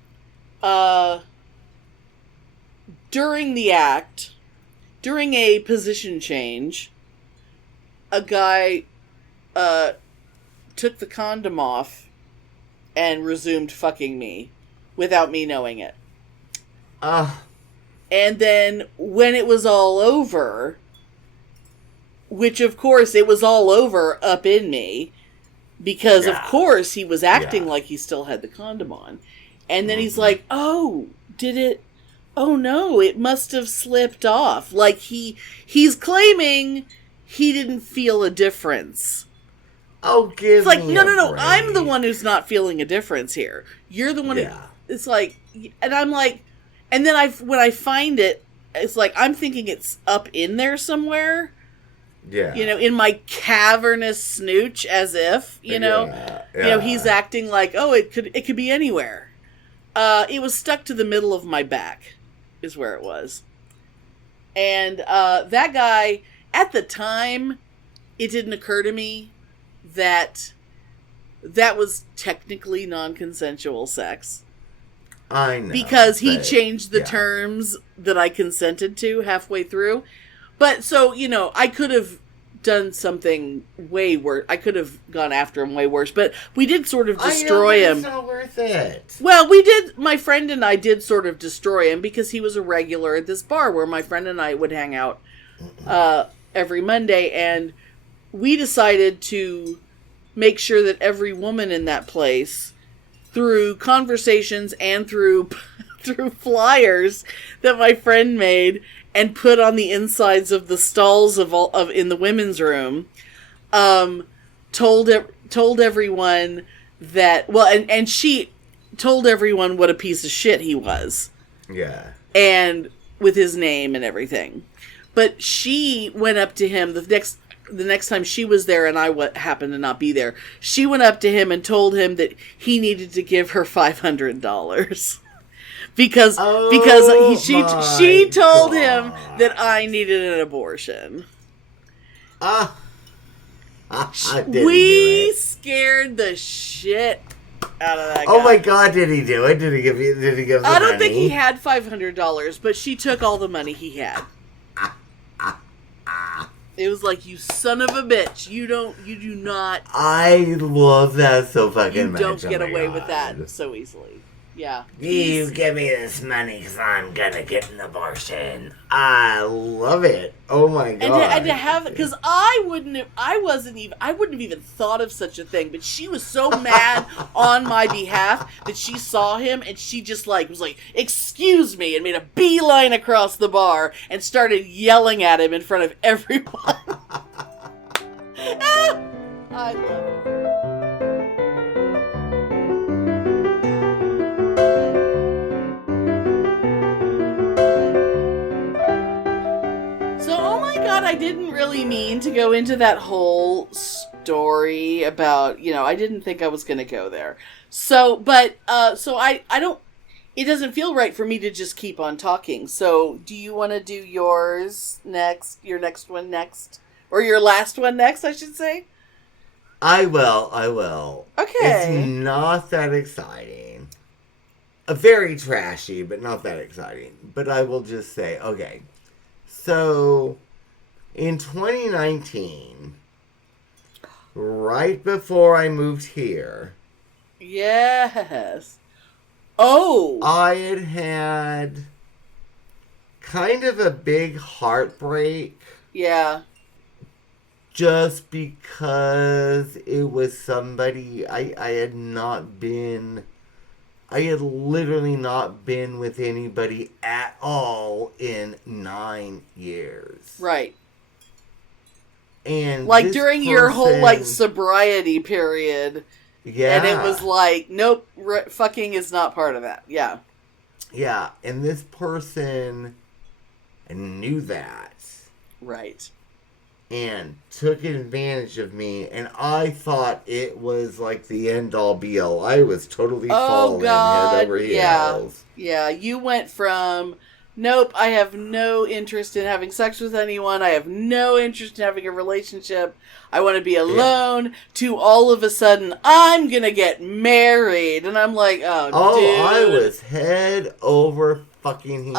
during the act, during a position change, a guy, took the condom off and resumed fucking me without me knowing it. And then when it was all over, which of course it was all over up in me, because of course he was acting like he still had the condom on. And then he's like, oh, oh no, it must have slipped off. Like he's claiming he didn't feel a difference. Oh, give It's like, me no, break. I'm the one who's not feeling a difference here. You're the one who, it's like, and I'm like, and then when I find it, it's like, I'm thinking it's up in there somewhere. Yeah. In my cavernous snooch, as if, he's acting like, oh, it could be anywhere. It was stuck to the middle of my back, is where it was. And that guy, at the time, it didn't occur to me that was technically non-consensual sex. I know. Because he changed the terms that I consented to halfway through. But, so, I could have done something way worse. I could have gone after him way worse. But we did sort of destroy him. It's not worth it. Well, my friend and I did sort of destroy him because he was a regular at this bar where my friend and I would hang out every Monday. And we decided to make sure that every woman in that place, through conversations and through flyers that my friend made and put on the insides of the stalls of in the women's room, told everyone that, and she told everyone what a piece of shit he was. Yeah. And with his name and everything. But she went up to him the next time she was there, and I happened to not be there. She went up to him and told him that he needed to give her $500 because she told him that I needed an abortion. We scared the shit out of that guy. Oh my God! Did he do it? Did he give the I don't money? think he had $500, but she took all the money he had. It was like, you son of a bitch. You do not. I love that so fucking much. You don't get Oh my away God. with that so easily. Yeah. You give me this money because I'm going to get an abortion. I love it. Oh my God. And to have, because I wouldn't have even thought of such a thing, but she was so mad on my behalf that she saw him and she just was like, excuse me, and made a beeline across the bar and started yelling at him in front of everyone. I love it. So, oh my God, I didn't really mean to go into that whole story about, I didn't think I was going to go there. So, but, I don't, it doesn't feel right for me to just keep on talking. So, do you want to do yours next, your next one next? Or your last one next, I should say? I will. Okay. It's not that exciting. Very trashy, but not that exciting. But I will just say, okay. So, in 2019, right before I moved here... Yes. Oh! I had kind of a big heartbreak. Yeah. Just because it was somebody I had literally not been with anybody at all in 9 years. Right. And during your whole, sobriety period. Yeah. And it was like, nope, fucking is not part of that. Yeah. Yeah, and this person knew that. Right. And took advantage of me, and I thought it was like the end-all be-all. I was totally falling head over heels. Yeah, you went from, nope, I have no interest in having sex with anyone, I have no interest in having a relationship, I want to be alone, to all of a sudden, I'm gonna get married. And I'm like, dude. I was head over fucking heels over this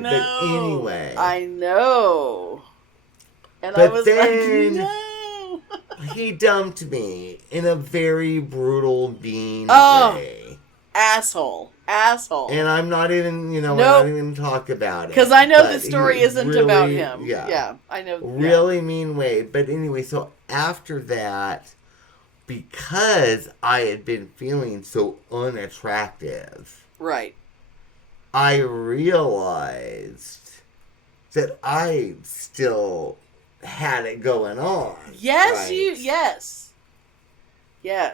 guy. But anyway. I know. And but I was then, like, no. He dumped me in a very brutal, mean way. Asshole. And I'm not even, we're not even going to talk about it. Because I know the story isn't really, about him. Yeah, I know. Really mean way. But anyway, so after that, because I had been feeling so unattractive. Right. I realized that I still had it going on. Yes, right? Yes.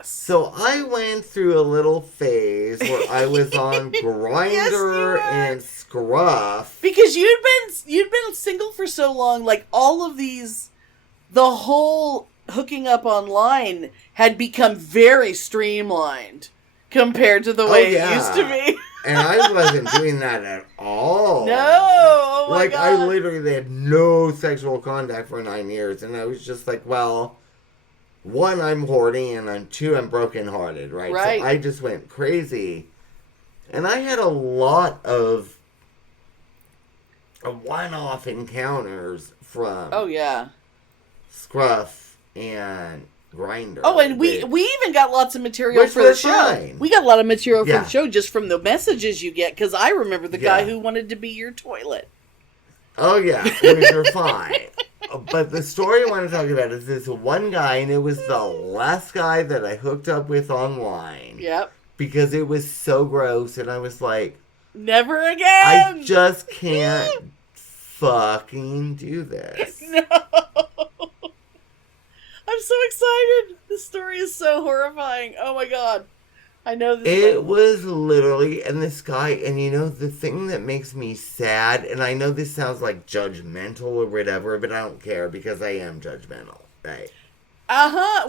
So I went through a little phase where I was on Grindr and Scruff. Because you'd been single for so long, like all of these, the whole hooking up online had become very streamlined compared to the way it used to be. And I wasn't doing that at all. No, oh my God. I literally had no sexual contact for 9 years, and I was just like, well, one, I'm horny, and two, I'm brokenhearted, right? Right. So I just went crazy. And I had a lot of one-off encounters from Scruff and Grindr. Oh, and we even got lots of material for the show. Fine. We got a lot of material for the show just from the messages you get, because I remember the guy who wanted to be your toilet. Oh, yeah, which are fine. But the story I want to talk about is this one guy, and it was the last guy that I hooked up with online. Yep. Because it was so gross, and I was like, never again! I just can't fucking do this. No! I'm so excited. This story is so horrifying. Oh my God. I know this. It was literally, and this guy, and the thing that makes me sad, and I know this sounds like judgmental or whatever, but I don't care because I am judgmental, right?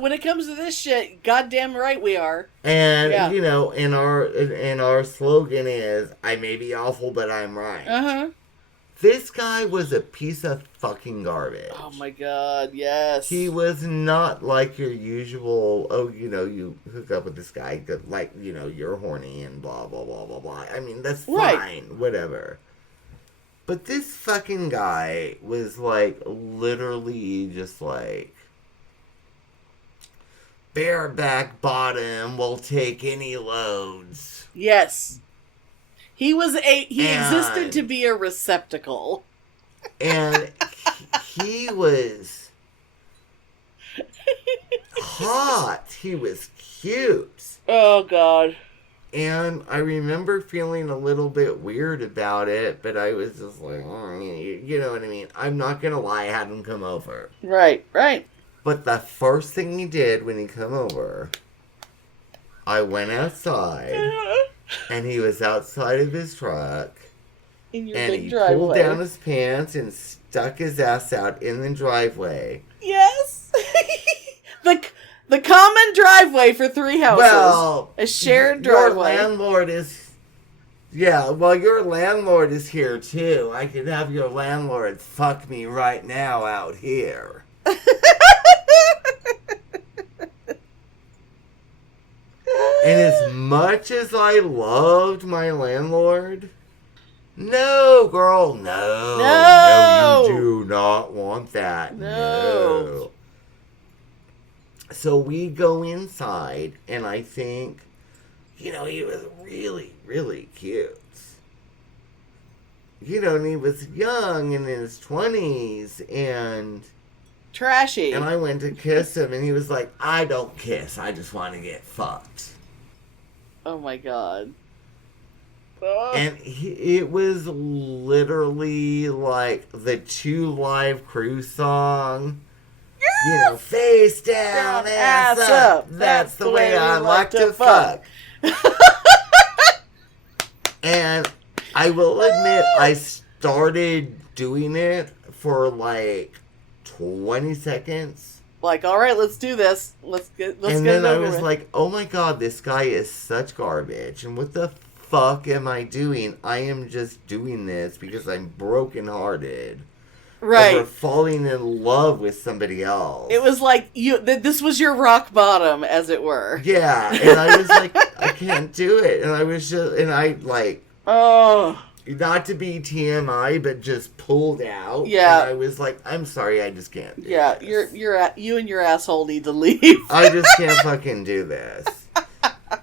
When it comes to this shit, goddamn right we are. And, and our slogan is, I may be awful, but I'm right. This guy was a piece of fucking garbage. Oh my God, yes. He was not like your usual, you hook up with this guy, like, you're horny and blah, blah, blah, blah, blah. I mean, that's fine, whatever. But this fucking guy was, like, literally just, like, bareback bottom will take any loads. Yes. He existed to be a receptacle. And he was hot. He was cute. Oh, God. And I remember feeling a little bit weird about it, but I was just like, oh, you know what I mean? I'm not going to lie, I had him come over. Right. But the first thing he did when he come over, I went outside, and he was outside of his truck, In your and big he driveway. pulled down his pants and stuck his ass out in the driveway. Yes. The common driveway for 3 houses. Well, a shared driveway. Your landlord is... Yeah, well, your landlord is here, too. I could have your landlord fuck me right now out here. And as much as I loved my landlord... No, girl, no. No, you do not want that. No. So we go inside, and I think, he was really, really cute. And he was young and in his 20s, and... Trashy. And I went to kiss him, and he was like, I don't kiss, I just want to get fucked. Oh, my God. And it was literally like the 2 Live Crew song. Yes! Face down, ass up. That's the way I like to fuck. And I will admit, I started doing it for like 20 seconds. Like, all right, let's do this. Let's get it over with. And then I was like, oh my God, this guy is such garbage. And what the fuck am I doing? I am just doing this because I'm brokenhearted. Right. Over falling in love with somebody else. It was like this was your rock bottom, as it were. Yeah, and I was like, I can't do it. And I was just, and I like, not to be TMI, but just pulled out. Yeah. And I was like, I'm sorry, I just can't do this. You and your asshole need to leave. I just can't fucking do this.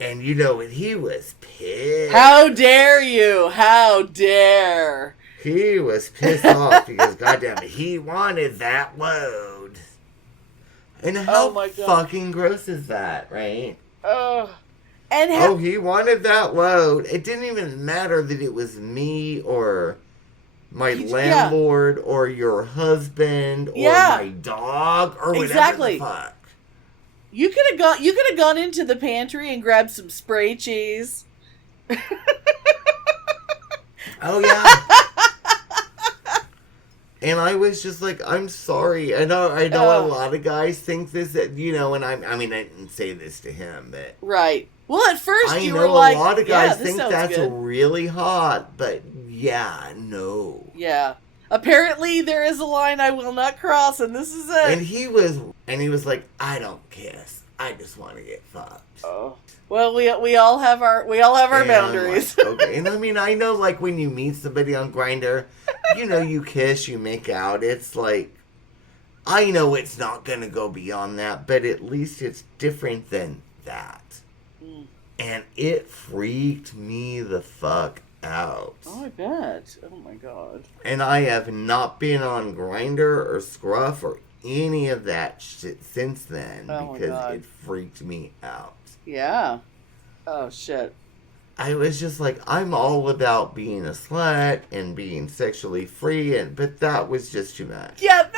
And and he was pissed. How dare you? How dare. He was pissed off because, goddamn it, he wanted that load. And how fucking gross is that, right? He wanted that load. It didn't even matter that it was me or my landlord or your husband or my dog or whatever the fuck. You could have gone into the pantry and grabbed some spray cheese. Oh yeah. And I was just like, I'm sorry. I know a lot of guys think this, and I didn't say this to him, but... Right. Well, at first you were I like, know a lot of guys think that's good. Really hot, but yeah, no. Yeah. Apparently there is a line I will not cross, and this is it. And he was like, I don't kiss. I just want to get fucked. Oh. Well, we all have our boundaries. Like, okay. And I know like when you meet somebody on Grindr, you kiss, you make out. It's like, I know it's not going to go beyond that, but at least it's different than that. Mm. And it freaked me the fuck out. Oh, I bet. Oh my God. And I have not been on Grindr or Scruff or any of that shit since then because it freaked me out. Yeah. Oh, shit. I was just like, I'm all about being a slut and being sexually free, but that was just too much. Yeah,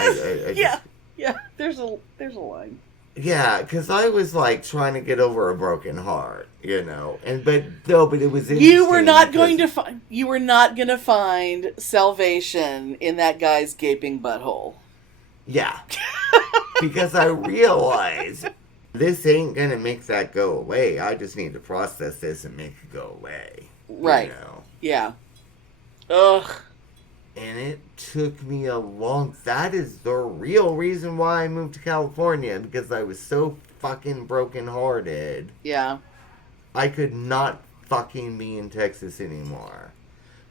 yeah. There's a line. Yeah, because I was like trying to get over a broken heart, but it was interesting. You were not going to find salvation in that guy's gaping butthole. Yeah, because I realized this ain't gonna make that go away. I just need to process this and make it go away. Right. Yeah. Ugh. And it took me that is the real reason why I moved to California, because I was so fucking brokenhearted. Yeah. I could not fucking be in Texas anymore.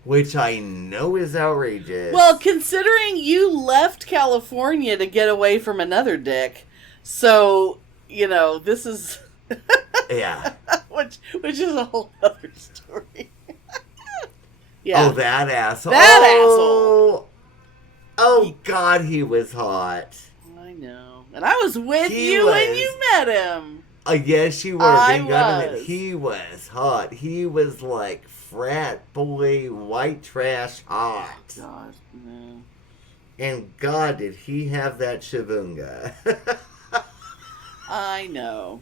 Which I know is outrageous. Well, considering you left California to get away from another dick, so this is Yeah. which is a whole other story. Yeah. Oh, that asshole. That asshole. Oh, God, he was hot. I know. And I was with He you when was. you met him. Yes, you were. I Being adamant. was. He was hot. He was like frat boy, white trash hot. God, no. And God, did he have that shavunga. I know.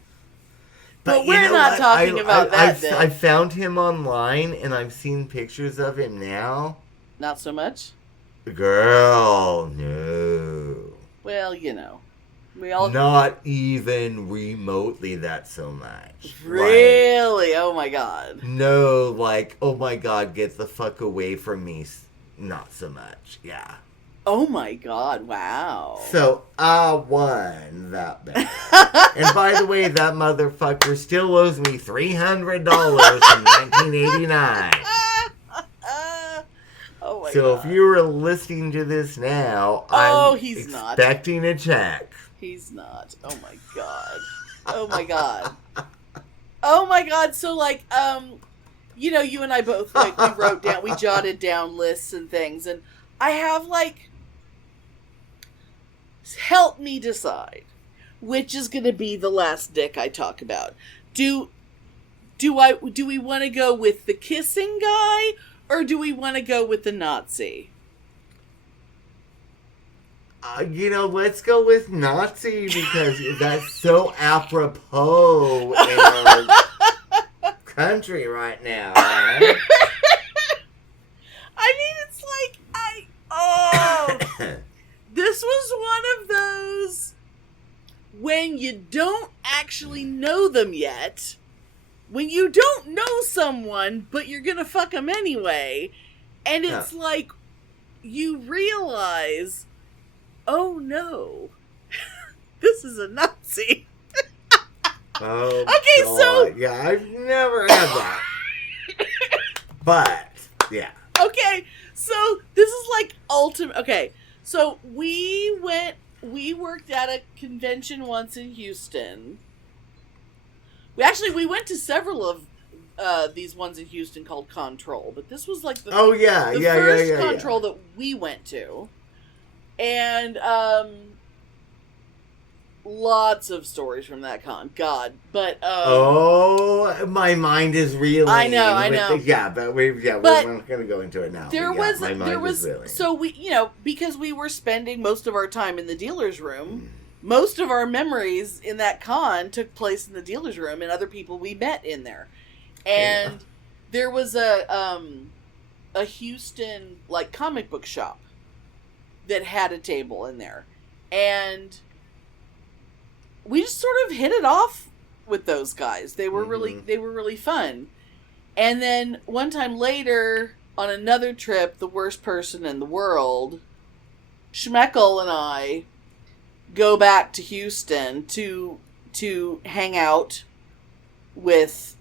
But you we're know not what? talking about that then. I found him online, and I've seen pictures of him now. Not so much? Girl, no. Well, we all... Not even remotely that so much. Really? Oh my God. No, like, oh my God, get the fuck away from me. Not so much, yeah. Oh my God, wow. So, I won that bet. And by the way, that motherfucker still owes me $300 from 1989. Oh my So God. if you were listening to this now, he's not. expecting a check. He's not. Oh my God. Oh my God. Oh my God. So like, you and I both, like, we jotted down lists and things, and I have, like, help me decide which is going to be the last dick I talk about. Do we want to go with the kissing guy, or do we want to go with the Nazi? Let's go with Nazi because that's so apropos in our country right now, right? I mean, it's like, this was one of those when you don't actually know them yet, when you don't know someone, but you're gonna fuck them anyway, and it's like, you realize, oh no, this is a Nazi. Oh, okay, God. so... Yeah, I've never had that. But, yeah. Okay, so this is like ultimate... Okay, so we worked at a convention once in Houston. We went to several of these ones in Houston called Control, but this was like the first Control that we went to. And, lots of stories from that con. God, but, oh, my mind is reeling. I know. But we're not going to go into it now. My mind is reeling. So we, because we were spending most of our time in the dealer's room, most of our memories in that con took place in the dealer's room and other people we met in there. And there was a Houston, like, comic book shop that had a table in there. And we just sort of hit it off with those guys. They were really fun. And then one time later, on another trip, the worst person in the world, Schmeckel and I go back to Houston to hang out with,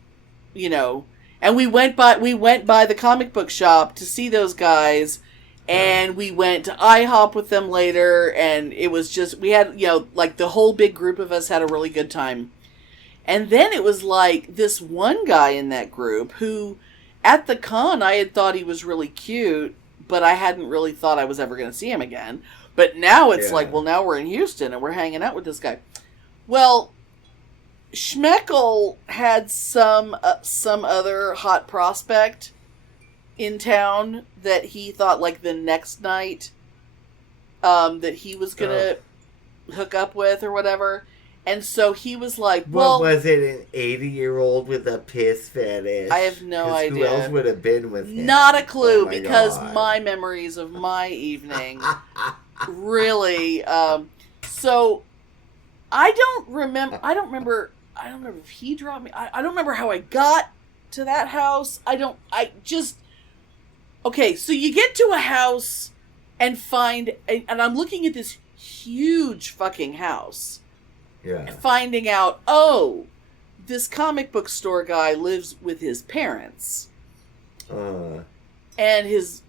and we went by the comic book shop to see those guys. And we went to IHOP with them later, and it was just, we had, like, the whole big group of us had a really good time. And then it was like this one guy in that group who, at the con, I had thought he was really cute, but I hadn't really thought I was ever going to see him again. But now it's like, well, now we're in Houston, and we're hanging out with this guy. Well, Schmeckel had some other hot prospect in town that he thought, like, the next night that he was gonna hook up with or whatever. And so he was like, well... What was it, an 80-year-old with a piss fetish? I have no idea. Who else would have been with him? Not a clue, because God. my memories of my evening really... so, I don't remember if he dropped me. I don't remember how I got to that house. Okay, so you get to a house and find, and I'm looking at this huge fucking house. Yeah. Finding out, this comic book store guy lives with his parents. And his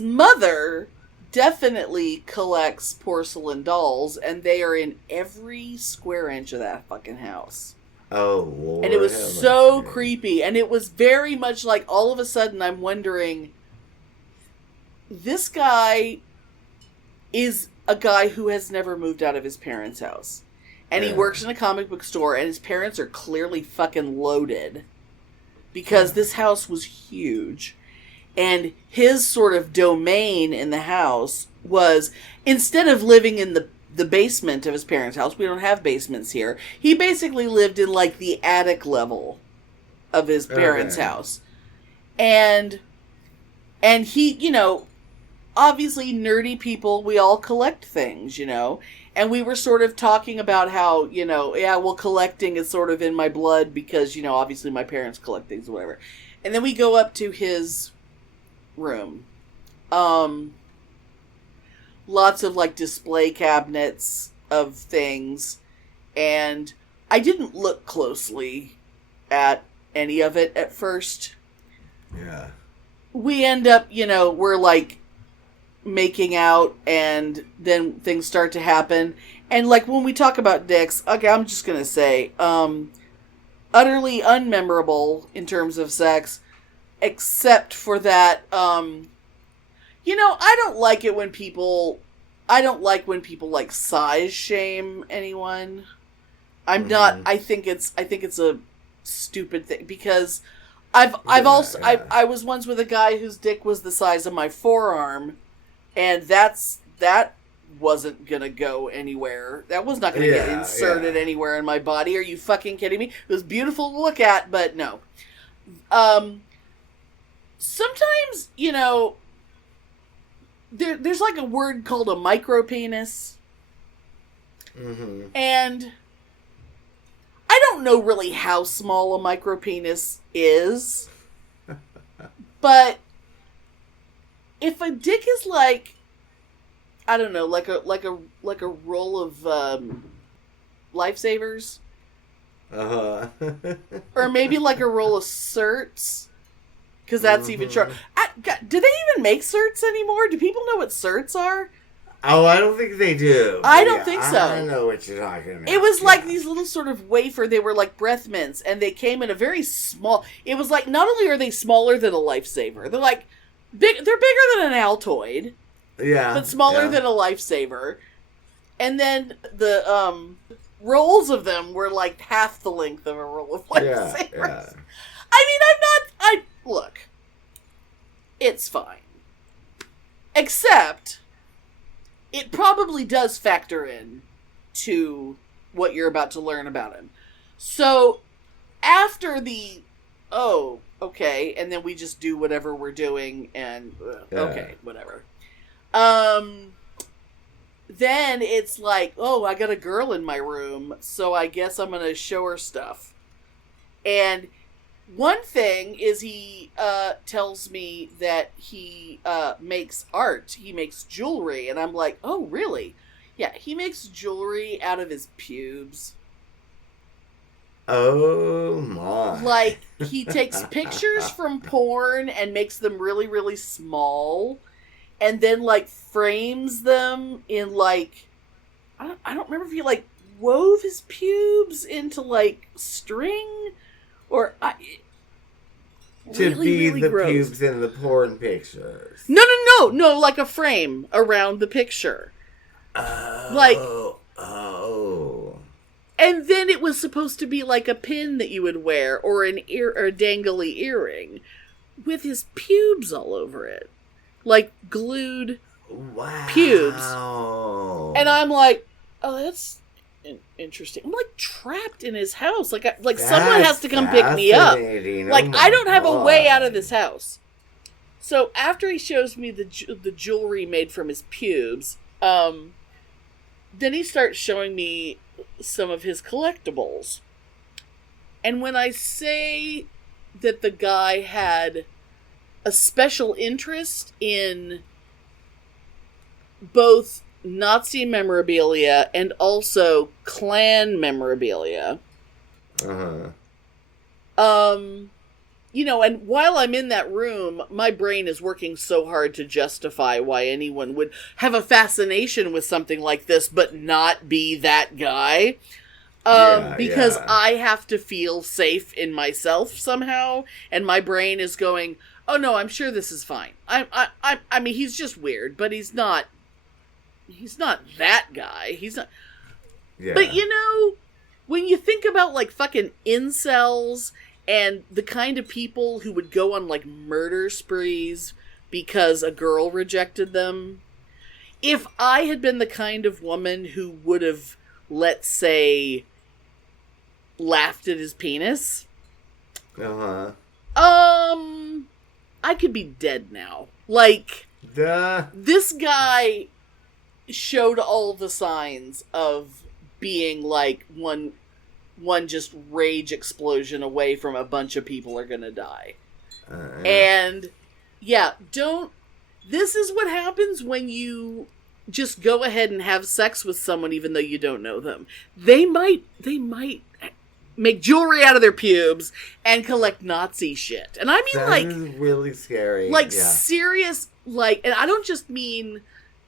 mother definitely collects porcelain dolls, and they are in every square inch of that fucking house. Oh, Lord. And it was so creepy, and it was very much like, all of a sudden I'm wondering, this guy is a guy who has never moved out of his parents' house. And he works in a comic book store, and his parents are clearly fucking loaded. Because this house was huge. And his sort of domain in the house was, instead of living in the basement of his parents' house, we don't have basements here, he basically lived in, like, the attic level of his parents' house. And he, you know, obviously nerdy people, we all collect things, you know. And we were sort of talking about how, you know, yeah, well, collecting is sort of in my blood because, you know, obviously my parents collect things or whatever. And then we go up to his room. Lots of, like, display cabinets of things. And I didn't look closely at any of it at first. Yeah. We end up, you know, we're, like, making out, and then things start to happen. And, like, when we talk about dicks, okay, I'm just gonna say, utterly unmemorable in terms of sex, except for that, you know, I don't like when people, like, size shame anyone. I'm not, I think it's a stupid thing, because I was once with a guy whose dick was the size of my forearm, and that wasn't gonna go anywhere. That was not gonna get inserted anywhere in my body. Are you fucking kidding me? It was beautiful to look at, but no. Sometimes, you know, there's like a word called a micropenis. Mm-hmm. And I don't know really how small a micropenis is, but if a dick is like, I don't know, like a roll of lifesavers, or maybe like a roll of certs, because that's even short. Do they even make certs anymore? Do people know what certs are? Oh, I don't think they do. I don't think so. I know what you're talking about. It was like these little sort of wafer, they were like breath mints, and they came in a very small, it was like, not only are they smaller than a lifesaver, they're like, they're bigger than an Altoid. Yeah. But smaller than a lifesaver. And then the rolls of them were like half the length of a roll of lifesavers. Yeah. I mean, look, it's fine. Except, it probably does factor in to what you're about to learn about him. So, after the, oh, okay, and then we just do whatever we're doing, and okay, whatever. Then it's like, oh, I got a girl in my room, so I guess I'm gonna show her stuff. And one thing is he tells me that he makes art. He makes jewelry, and I'm like, oh, really? Yeah, he makes jewelry out of his pubes. Oh my. Like, he takes pictures from porn and makes them really, really small, and then, like, frames them in, like, I don't remember if he, like, wove his pubes into, like, string, or to really, be really the gross. pubes in the porn pictures. No, like a frame around the picture. Oh. And then it was supposed to be like a pin that you would wear, or an ear, or a dangly earring, with his pubes all over it, like glued pubes. And I'm like, oh, that's interesting. I'm like trapped in his house, like someone has to come pick me up. Like, I don't have a way out of this house. So after he shows me the jewelry made from his pubes, then he starts showing me some of his collectibles. And when I say that the guy had a special interest in both Nazi memorabilia and also Klan memorabilia, and while I'm in that room, my brain is working so hard to justify why anyone would have a fascination with something like this, but not be that guy. Because I have to feel safe in myself somehow, and my brain is going, oh no, I'm sure this is fine. I mean, he's just weird, but he's not that guy. He's not. Yeah. But when you think about like fucking incels and the kind of people who would go on like murder sprees because a girl rejected them, if I had been the kind of woman who would have, let's say, laughed at his penis, I could be dead now. Like, this guy showed all the signs of being like one just rage explosion away from a bunch of people are gonna die. And yeah, this is what happens when you just go ahead and have sex with someone even though you don't know them. They might make jewelry out of their pubes and collect Nazi shit. And I mean, that like, is really scary. Like, serious, like, and I don't just mean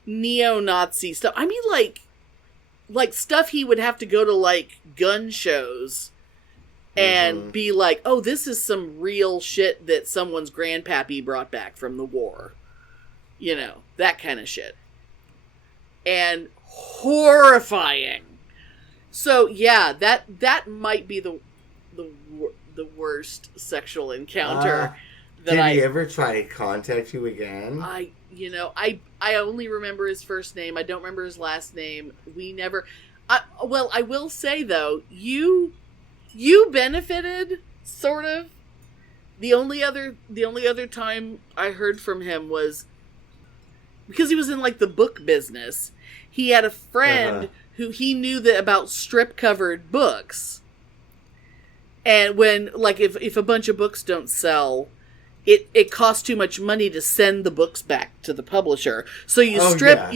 neo-Nazi stuff. I mean, like stuff he would have to go to, like, gun shows and be like, oh, this is some real shit that someone's grandpappy brought back from the war. That kind of shit. And horrifying. So yeah, that might be the worst sexual encounter. Did he ever try to contact you again? I only remember his first name. I don't remember his last name. I will say though, you benefited sort of. The only other time I heard from him was because he was in like the book business. He had a friend who he knew about strip covered books. And when, like, if a bunch of books don't sell, it costs too much money to send the books back to the publisher. So you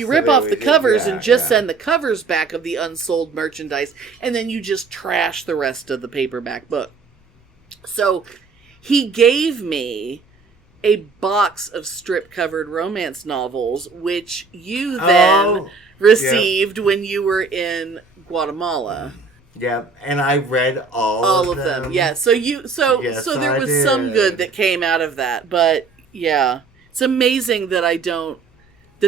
rip off the covers and just send the covers back of the unsold merchandise, and then you just trash the rest of the paperback book. So he gave me a box of strip-covered romance novels, which you then received when you were in Guatemala. Yeah, and I read all of them. Yeah, so there was some good that came out of that. But yeah, it's amazing that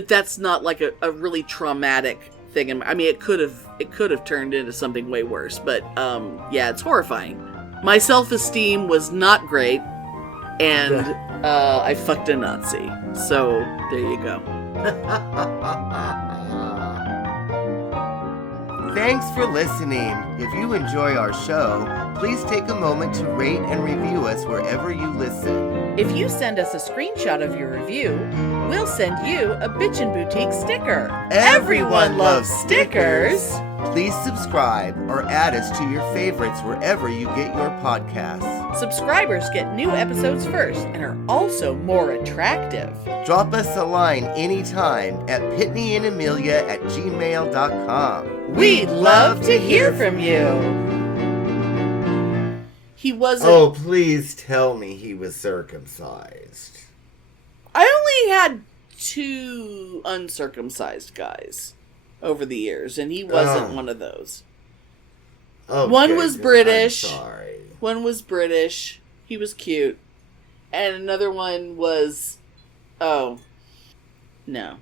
that's not like a really traumatic thing. I mean, it could have turned into something way worse. But yeah, it's horrifying. My self-esteem was not great, and I fucked a Nazi. So there you go. Thanks for listening. If you enjoy our show, please take a moment to rate and review us wherever you listen. If you send us a screenshot of your review, we'll send you a Bitchen Boutique sticker. Everyone loves stickers. Please subscribe or add us to your favorites wherever you get your podcasts. Subscribers get new episodes first and are also more attractive. Drop us a line anytime at PitneyAndAmelia@gmail.com. We'd love to hear from you. He wasn't... Oh, please tell me he was circumcised. I only had 2 uncircumcised guys over the years, and he wasn't one of those. Okay, one was British. I'm sorry. One was British. He was cute. And another one was... Oh. No.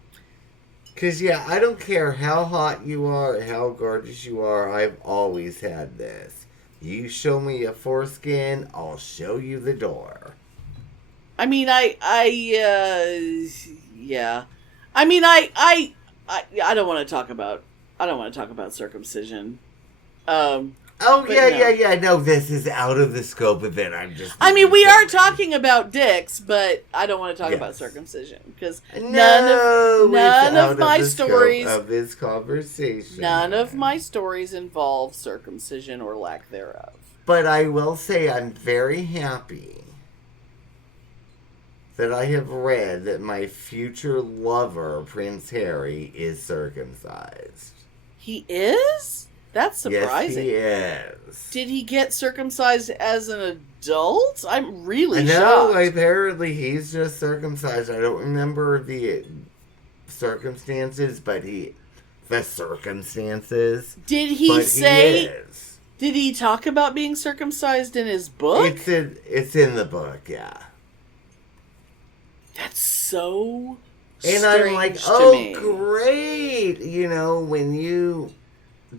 Because, yeah, I don't care how hot you are, how gorgeous you are, I've always had this. You show me a foreskin, I'll show you the door. I mean, yeah. I mean, I don't want to talk about circumcision. No, this is out of the scope of it. I mean, we are talking about dicks, but I don't want to talk about circumcision because none of my stories of this conversation. None of my stories involve circumcision or lack thereof. But I will say I'm very happy that I have read that my future lover, Prince Harry, is circumcised. He is? That's surprising. Yes, he is. Did he get circumcised as an adult? I'm really No, shocked. apparently he's just circumcised. I don't remember the circumstances, but the circumstances. Did he say? Did he talk about being circumcised in his book? It's in the book, yeah. That's so and strange I'm like, to oh, me. great. You know, when you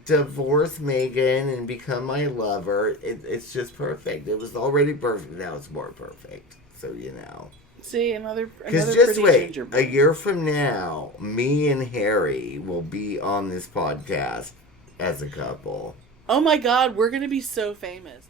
divorce Megan and become my lover, it's just perfect. It was already perfect. Now it's more perfect. So, you know. See, another Because just pretty wait, gingerbread. a year from now, me and Harry will be on this podcast as a couple. Oh my God, we're going to be so famous.